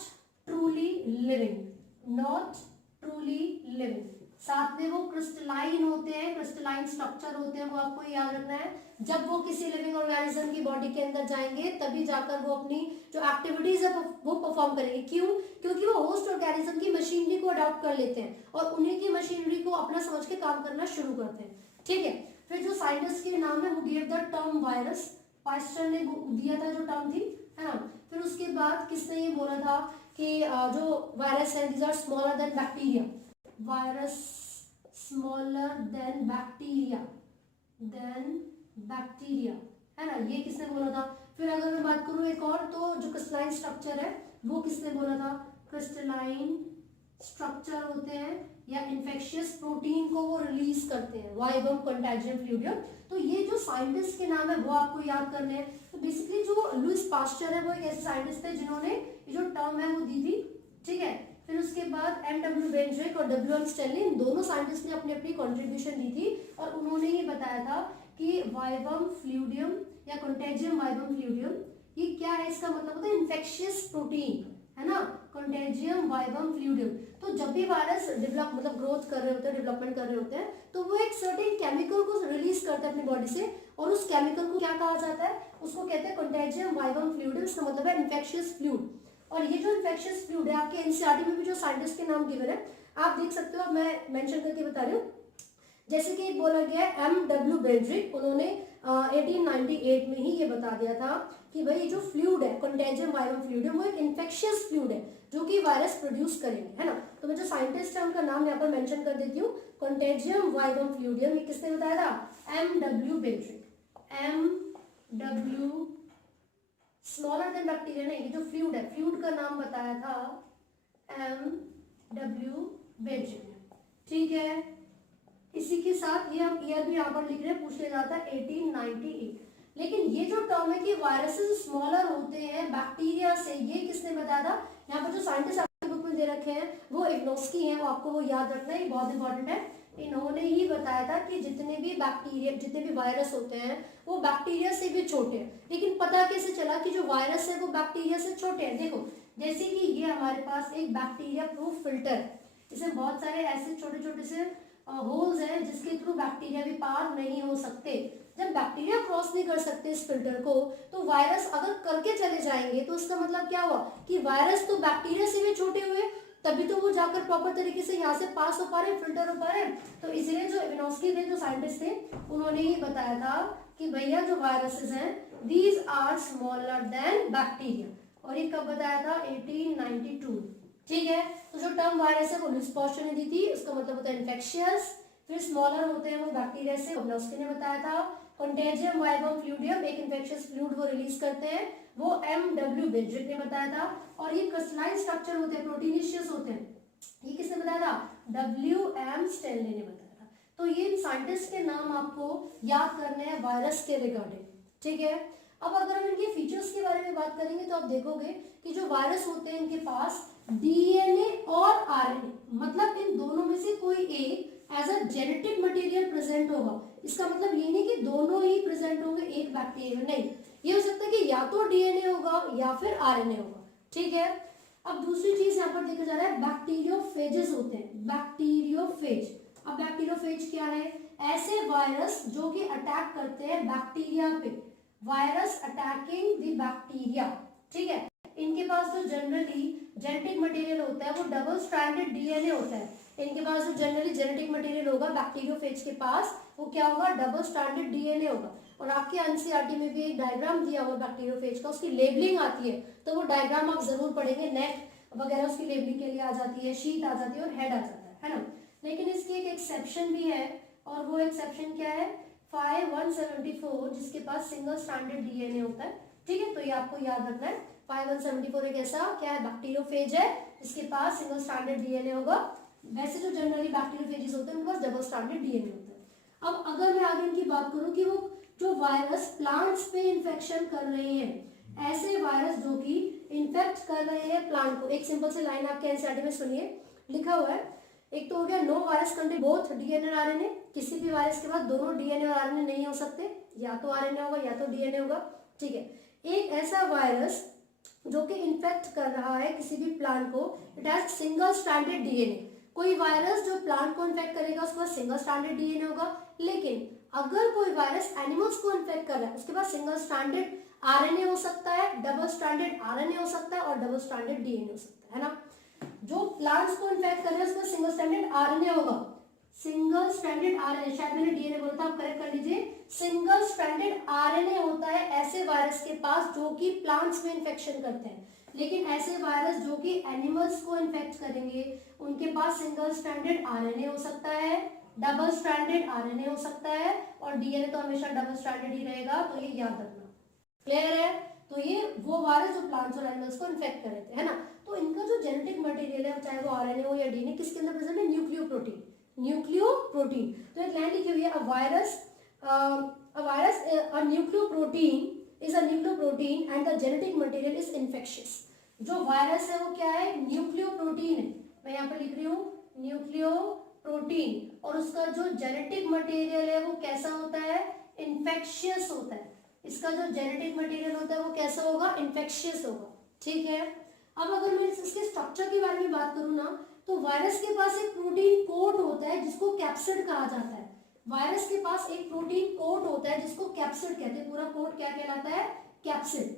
truly living, not truly living. साथ में वो क्रिस्टलाइन होते हैं, क्रिस्टलाइन स्ट्रक्चर होते हैं, वो आपको याद रखना है। जब वो किसी लिविंग ऑर्गेनिज्म की बॉडी के अंदर जाएंगे तभी जाकर वो अपनी जो एक्टिविटीज है वो परफॉर्म करेंगे। क्यों? क्योंकि वो होस्ट ऑर्गेनिज्म की मशीनरी को अडॉप्ट कर लेते हैं और उन्हीं की मशीनरी को अपना समझ के काम करना शुरू करते हैं, ठीक है। फिर जो साइंटिस्ट के नाम है वो give the term virus, pastor ने दिया था जो टर्म थी, है ना। फिर उसके बाद किसने ये बोला था कि जो वायरस है these are smaller than bacteria, virus smaller than bacteria, है ना, ये किसने बोला था। फिर अगर मैं बात करूं एक और, तो जो क्रिस्टलाइन स्ट्रक्चर है वो किसने बोला था, क्रिस्टलाइन स्ट्रक्चर होते हैं या इन्फेक्शियस प्रोटीन को वो रिलीज करते हैं, वाइबम कंटेजियम फ्लूइडियम। तो ये जो साइंटिस्ट के नाम है वो आपको याद करने हैं। तो बेसिकली जो लुइस पास्चर है वो एक ऐसे साइंटिस्ट थे जिन्होंने ये जो टर्म है वो दी थी, ठीक है। फिर उसके बाद M.W. बेंड्रिक और W.M. स्टेनली, इन दोनों साइंटिस्ट ने अपनी अपनी कंट्रीब्यूशन दी थी और उन्होंने ये बताया था कि वाइबम फ्लूइडियम या कंटेजियम वाइबम फ्लूइडियम ये क्या है, इसका मतलब होता है इन्फेक्शियस प्रोटीन, है ना, कंटेजियम वाइबम फ्लूइडियम। तो जब भी वायरस डेवलप मतलब ग्रोथ कर रहे होते हैं, डेवलपमेंट कर रहे होते हैं, तो वो एक सर्टेन केमिकल को रिलीज करते हैं अपनी बॉडी से, और उस केमिकल को क्या कहा जाता है, उसको कहते हैं कंटेजियम वाइबम फ्लूइडियम। इसका मतलब है इन्फेक्शियस फ्लूइड। और ये जो इन्फेक्शियस फ्लूइड है आपके एनसीईआरटी में भी जो साइंटिस्ट के नाम गिवन है आप देख सकते हो, मैं मेंशन करके बता रही हूँ। जैसे कि बोला गया है M.W. बेंड्रिक, उन्होंने 1898 में ही ये बता दिया था कि भाई जो फ्लूइड है कंटेजियम वाइबम फ्लूइडियम वो एक इन्फेक्शियस फ्लूइड है जो कि वायरस प्रोड्यूस करेंगे, है ना। तो मैं जो साइंटिस्ट है उनका नाम यहाँ पर मेंशन कर देती हूँ, कंटेजियम वाइबम फ्लूइडियम, ये किसने बताया था, M.W. बेंड्रिक। M.W. Smaller than bacteria नहीं, ये जो फ्लूइड है फ्लूइड का नाम बताया था M.W. बेंड्रिक, ठीक है। इसी के साथ ये हम ईयर भी यहाँ पर लिख रहे हैं, पूछ लिया जाता है 1898। लेकिन ये जो टर्म है कि वायरसेस स्मॉलर होते हैं बैक्टीरिया से, ये किसने बताया था, यहाँ पर जो साइंटिस्ट आपके बुक में दे रखे हैं वो इग्नोस्की हैं, वो आपको वो याद रखना है, बहुत इंपॉर्टेंट है। इन्होंने ही बताया था कि जितने भी बैक्टीरिया जितने भी वायरस होते हैं वो बैक्टीरिया से भी छोटे हैं। लेकिन पता कैसे चला कि जो वायरस है वो बैक्टीरिया से छोटे हैं। देखो जैसे कि ये हमारे पास एक बैक्टीरिया प्रूफ फिल्टर है, इसमें बहुत सारे ऐसे छोटे छोटे से होल्स हैं जिसके थ्रू बैक्टीरिया भी पार नहीं हो सकते। जब बैक्टीरिया क्रॉस नहीं कर सकते इस फिल्टर को, तो वायरस अगर करके चले जाएंगे तो उसका मतलब क्या हुआ कि वायरस तो बैक्टीरिया से भी छोटे हुए, तभी तो वो जाकर प्रॉपर तरीके से यहाँ से पास हो पा रहे, फिल्टर हो पा रहे। तो इसलिए जो इग्नोस्की थे, जो साइंटिस्ट थे, उन्होंने ही बताया था कि भैया जो वायरसेस हैं these are smaller than bacteria. और ये कब बताया था, 1892। ठीक है। तो जो टर्म वायरस है वो लुइस पॉस्चर ने दी थी, उसका मतलब होता है इन्फेक्शियस। फिर स्मॉलर होते हैं वो बैक्टीरिया से, ओब्लोस्की ने बताया था। कंटेजियम वाइबम फ्लूइडियम एक इन्फेक्शियस फ्लूइड वो रिलीज करते हैं, वो एमडब्ल्यू बेड्रिक ने बताया था। और ये क्रिस्टलाइन स्ट्रक्चर होते हैं, प्रोटीनिशियस होते हैं, ये किसने बताया था? WM स्टेनले ने बताया था। तो ये साइंटिस्ट के नाम आपको याद करने हैं वायरस के रिगार्डिंग, ठीक है। अब अगर हम इनके फीचर्स के बारे में बात करेंगे तो आप देखोगे कि जो वायरस होते हैं इनके पास डीएनए और आरएनए, मतलब इन दोनों में से कोई एक as a genetic material present होगा। इसका मतलब ये नहीं कि दोनों ही प्रेजेंट होंगे एक बैक्टीरिया में, नहीं, ये हो सकता है कि या तो डीएनए होगा या फिर आरएनए होगा, ठीक है। अब दूसरी चीज यहाँ पर देखा जा रहा है बैक्टीरियोफेजेस होते हैं, बैक्टीरियोफेज। अब बैक्टीरियोफेज क्या है? ऐसे वायरस जो कि अटैक करते हैं बैक्टीरिया पे, वायरस अटैकिंग द बैक्टीरिया, ठीक है। इनके पास जो जनरली जेनेटिक मटेरियल होता है वो डबल स्ट्रैंडेड डीएनए होता है। इनके पास जो जनरली जेनेटिक मटेरियल होगा बैक्टीरियोफेज के पास, वो क्या होगा? डबल स्ट्रैंडेड डीएनए होगा। और आपके एनसीईआरटी में भी एक डायग्राम दिया हुआ बैक्टीरियोफेज का, उसकी लेबलिंग आती है, तो वो डायग्राम आप जरूर पढ़ेंगे। नेक वगैरह उसकी लेबलिंग के लिए आ जाती है, शीट आ जाती है और हेड आ जाता है ना। लेकिन इसकी एक एक्सेप्शन भी है, और वो एक्सेप्शन क्या है? 5174, जिसके पास सिंगल स्ट्रैंडेड डीएनए होता है, ठीक है। तो ये आपको याद रखना है। 5174 एक ऐसा क्या है? बैक्टीरियोफेज है जिसके पास सिंगल स्ट्रैंडेड डीएनए होगा। वैसे जो जनरली बैक्टीरियोफेजेस होते हैं उनके पास डबल स्ट्रैंडेड डीएनए होता है। अब अगर मैं आगे इनकी बात करूं कि वो जो वायरस प्लांट्स पे इन्फेक्शन कर रहे हैं, ऐसे वायरस जो कि इन्फेक्ट कर रहे हैं प्लांट को, एक सिंपल सी लाइन आपके एनसीईआरटी में सुनिए, लिखा हुआ है। एक तो हो गया no virus contain both DNA और आरएनए, किसी भी वायरस के बाद दोनों डीएनए और आरएनए नहीं हो सकते, या तो आरएनए होगा या तो डीएनए होगा, ठीक है। एक ऐसा वायरस जो कि इन्फेक्ट कर रहा है किसी भी प्लांट को, it has single stranded DNA. कोई वायरस जो प्लांट को इन्फेक्ट करेगा उसके पास सिंगल स्ट्रैंडेड डीएनए होगा, लेकिन अगर कोई वायरस एनिमल्स को इन्फेक्ट कर रहा है उसके पास सिंगल स्ट्रैंडेड आरएनए हो सकता है, डबल स्ट्रैंडेड आरएनए हो सकता है और डबल स्ट्रैंडेड डीएनए हो सकता है ना। जो प्लांट्स को इन्फेक्ट कर रहे हैं उसका सिंगल स्ट्रैंडेड आरएनए होगा, सिंगल स्ट्रैंडेड आरएनए, शायद मैंने डीएनए बोला था, आप करेक्ट कर लीजिए। सिंगल स्ट्रैंडेड आरएनए होता है ऐसे वायरस के पास जो कि प्लांट्स में इन्फेक्शन करते हैं। लेकिन ऐसे वायरस जो कि एनिमल्स को इन्फेक्ट करेंगे उनके पास सिंगल स्ट्रैंडेड आरएनए हो सकता है, डबल स्ट्रैंडेड आरएनए हो सकता है, और डीएनए तो हमेशा डबल स्ट्रैंडेड ही रहेगा, तो ये याद रखना। क्लियर है? तो ये वो वायरस जो प्लांट्स और एनिमल्स को इन्फेक्ट कर रहे थे, है ना। तो इनका जो जेनेटिक मटेरियल है, चाहे वो आरएनए हो या डीएनए, किसके अंदर प्रेजेंट है? Nucleoprotein, nucleoprotein. तो एक लाइन लिखी हुई है, a nucleoprotein is a nucleoprotein and the genetic material is infectious। जो वायरस है वो क्या है? न्यूक्लियोप्रोटीन है। मैं यहाँ पर लिख रही हूँ न्यूक्लियोप्रोटीन, और उसका जो जेनेटिक मटेरियल है वो कैसा होता है? इन्फेक्शियस होता है। इसका जो जेनेटिक मटेरियल होता है वो कैसा होगा? इन्फेक्शियस होगा, ठीक है। अब अगर मैं इसके स्ट्रक्चर के बारे में बात करूँ ना, तो वायरस के पास एक प्रोटीन कोट होता है जिसको कैप्सिड कहा जाता है। वायरस के पास एक प्रोटीन कोट होता है जिसको कैप्सिड कहते हैं। पूरा कोट क्या कहलाता है? कैप्सिड।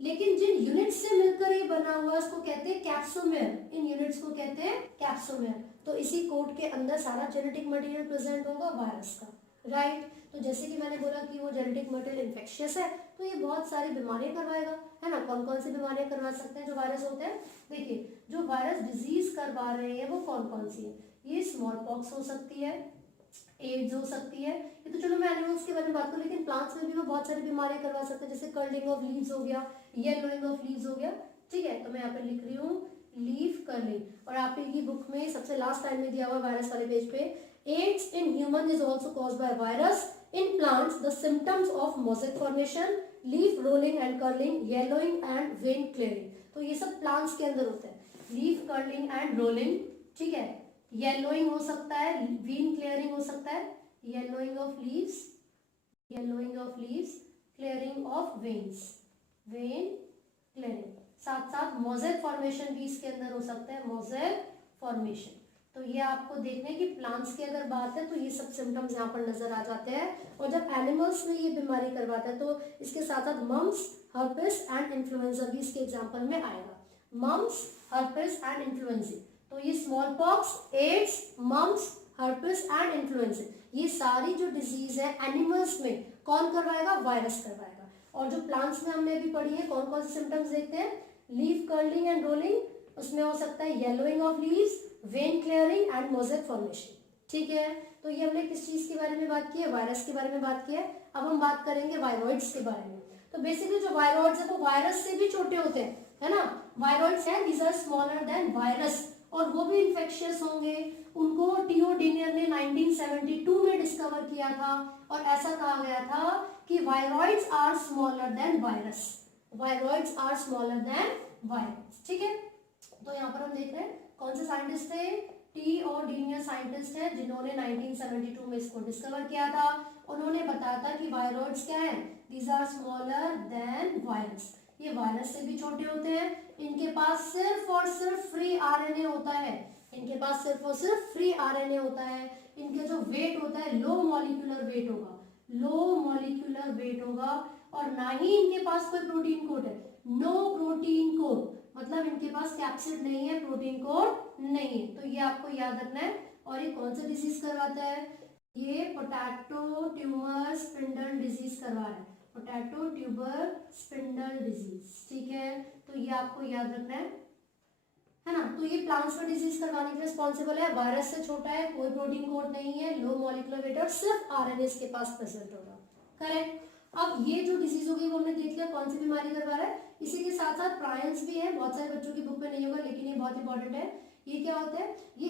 लेकिन जिन यूनिट्स से मिलकर ये बना हुआ है उसको कहते हैं कैप्सोमेर, इन यूनिट्स को कहते हैं कैप्सोमेर। तो इसी कोट के अंदर सारा जेनेटिक मटेरियल प्रेजेंट होगा वायरस का, राइट। तो जैसे कि मैंने बोला कि वो जेनेटिक मटेरियल इन्फेक्शियस है, तो ये बहुत सारी बीमारियां करवाएगा, है ना। कौन कौन सी बीमारियां करवा सकते हैं जो वायरस होते हैं? देखिए, जो वायरस डिजीज करवा रहे हैं वो कौन कौन सी है? ये स्मॉल पॉक्स हो सकती है, एड्स हो सकती है, ये तो चलो मैं एनिमल्स के बारे में बात करूँ, लेकिन प्लांट्स में भी वो बहुत सारी बीमारियां करवा सकते हैं, जैसे कर्लिंग ऑफ लीव्स हो गया, येलोइंग ऑफ लीव्स हो गया, ठीक है। तो मैं यहाँ पे लिख रही हूँ लीफ कर्लिंग, और आपकी बुक में सबसे लास्ट टाइम में दिया हुआ वायरस वाले पेज पे, AIDS in human is also caused by virus, in plants the symptoms of mosaic formation, leaf rolling and curling, yellowing and vein clearing. तो ये सब प्लांट्स के अंदर होता है, लीफ कर्लिंग एंड रोलिंग, ठीक है। येलोइंग हो सकता है, वेन क्लियरिंग हो सकता है, yellowing of leaves, yellowing of leaves, clearing of veins, when clearing, साथ साथ मोज़ेक फॉर्मेशन भी इसके अंदर हो सकता है, मोज़ेक फॉर्मेशन। तो ये आपको देखने की प्लांट्स की अगर बात है तो ये सब सिम्टम्स यहाँ पर नजर आ जाते हैं। और जब एनिमल्स में ये बीमारी करवाता है तो इसके साथ साथ मम्स, हर्पिस एंड इन्फ्लुएंजा भी इसके एग्जाम्पल में आएगा। मम्स, हर्पिस एंड इन्फ्लुएंजा, तो ये small pox, AIDS, mumps, herpes and influenza, ये सारी जो डिजीज है एनिमल्स में कौन करवाएगा? वायरस करवाएगा। और जो प्लांट्स में हमने अभी पढ़ी है, कौन कौन से सिम्टम्स देखते हैं? लीफ कर्लिंग एंड रोलिंग, उसमें हो सकता है yellowing of leaves, when clearing and mosaic formation. ठीक है, तो ये हमने किस चीज के बारे में बात की है, वायरस के बारे में बात की है। अब हम बात करेंगे वायरॉइड्स के बारे में। तो बेसिकली जो वायरॉइड्स है वो वायरस से भी छोटे होते हैं, है ना। वायरॉइड्स हैं, these are smaller than virus, और वो भी इन्फेक्शियस होंगे। उनको टीओ डीनियर ने 1972 में डिस्कवर किया था, और ऐसा कहा गया था कि viroids are smaller than virus, viroids are smaller than virus. ठीक है, तो यहाँ पर हम देख रहे हैं कौन से साइंटिस्ट थे, टी और डीनियर साइंटिस्ट है, जिन्होंने 1972 में इसको डिस्कवर किया था। उन्होंने बताया था कि वायरॉइड्स क्या है, these are smaller than virus, ये वायरस से भी छोटे होते हैं। इनके पास सिर्फ और सिर्फ फ्री आरएनए होता है, इनके पास सिर्फ और सिर्फ फ्री आरएनए होता है। इनके जो वेट होता है लो मॉलिक्यूलर वेट होगा, लो मॉलिक्यूलर वेट होगा, और ना ही इनके पास कोई प्रोटीन कोड है, नो प्रोटीन कोड, मतलब इनके पास कैप्सिड नहीं है, प्रोटीन कोड नहीं है। तो ये आपको याद रखना है। और ये कौन सा डिजीज करवाता है, ये पोटैटो ट्यूबर स्पिंडल डिजीज करवा रहा है, पोटैटो ट्यूबर स्पिंडल डिजीज। ठीक है, तो ये आपको याद रखना है ना। तो ये प्लांट्स में डिजीज करवाने के लिए रिस्पॉन्सिबल है, वायरस से छोटा है, कोई प्रोटीन कोड नहीं है, लो मॉलिक्यूलर वेट और सिर्फ आरएनए के पास प्रेजेंट होगा। करेक्ट। अब ये जो डिजीज होगी वो हमने देख लिया कौन सी बीमारी करवा रहा है। इसी के साथ साथ प्रायंस भी है, बहुत सारे बच्चों की बुक में नहीं होगा, लेकिन ये बहुत इंपॉर्टेंट है। ये क्या होता है, ये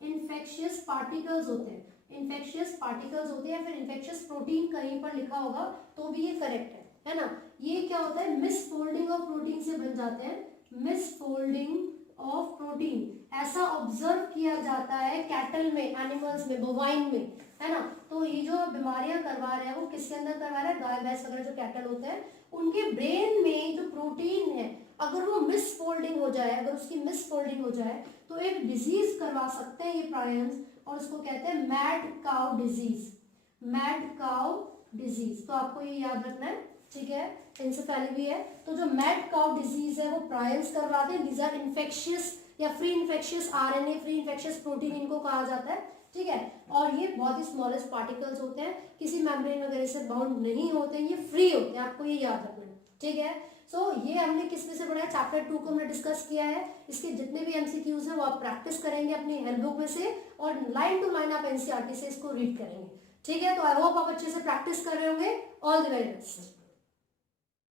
इन्फेक्शियस पार्टिकल्स होते हैं, इन्फेक्शियस पार्टिकल्स होते हैं, फिर इन्फेक्शियस प्रोटीन कहीं पर लिखा होगा तो भी ये करेक्ट है ना। ये क्या होता है, मिसफोल्डिंग ऑफ प्रोटीन से बन जाते हैं, मिसफोल्डिंग ऑफ प्रोटीन ऐसा ऑब्जर्व किया जाता है कैटल में, एनिमल्स में, बोवाइन में, है ना। तो ये जो बीमारियां करवा रहे हैं वो किसके अंदर करवा रहे हैं, गाय भैंस वगैरह जो कैटल होते हैं उनके ब्रेन में जो प्रोटीन है अगर वो मिसफोल्डिंग हो जाए, अगर उसकी मिसफोल्डिंग हो जाए तो एक डिजीज करवा सकते हैं ये प्रायंस, और उसको कहते हैं mad cow disease, mad cow disease. तो आपको ये याद रखना है। ठीक है, इंसेफेली है, तो जो मैड काउ डिजीज है वो प्रायंस करवाते हैं। दीज आर इन्फेक्शियस या free infectious RNA, free infectious protein इनको कहा जाता है। ठीक है, और ये बहुत ही स्मॉलेस्ट पार्टिकल्स होते हैं, किसी मेम्ब्रेन वगैरह से बाउंड नहीं होते हैं, ये फ्री होते हैं, आपको ये याद रखना है। ठीक है, सो ये हमने किस में से पढ़ा है, चैप्टर 2 को हमने डिस्कस किया है। इसके जितने भी एमसीक्यूज हैं वो आप प्रैक्टिस करेंगे अपनी हेल्प बुक में से, और लाइन टू लाइन आप एनसीईआरटी से इसको रीड करेंगे। ठीक है, तो आई होप आप अच्छे से प्रैक्टिस कर रहे होंगे। All the very best.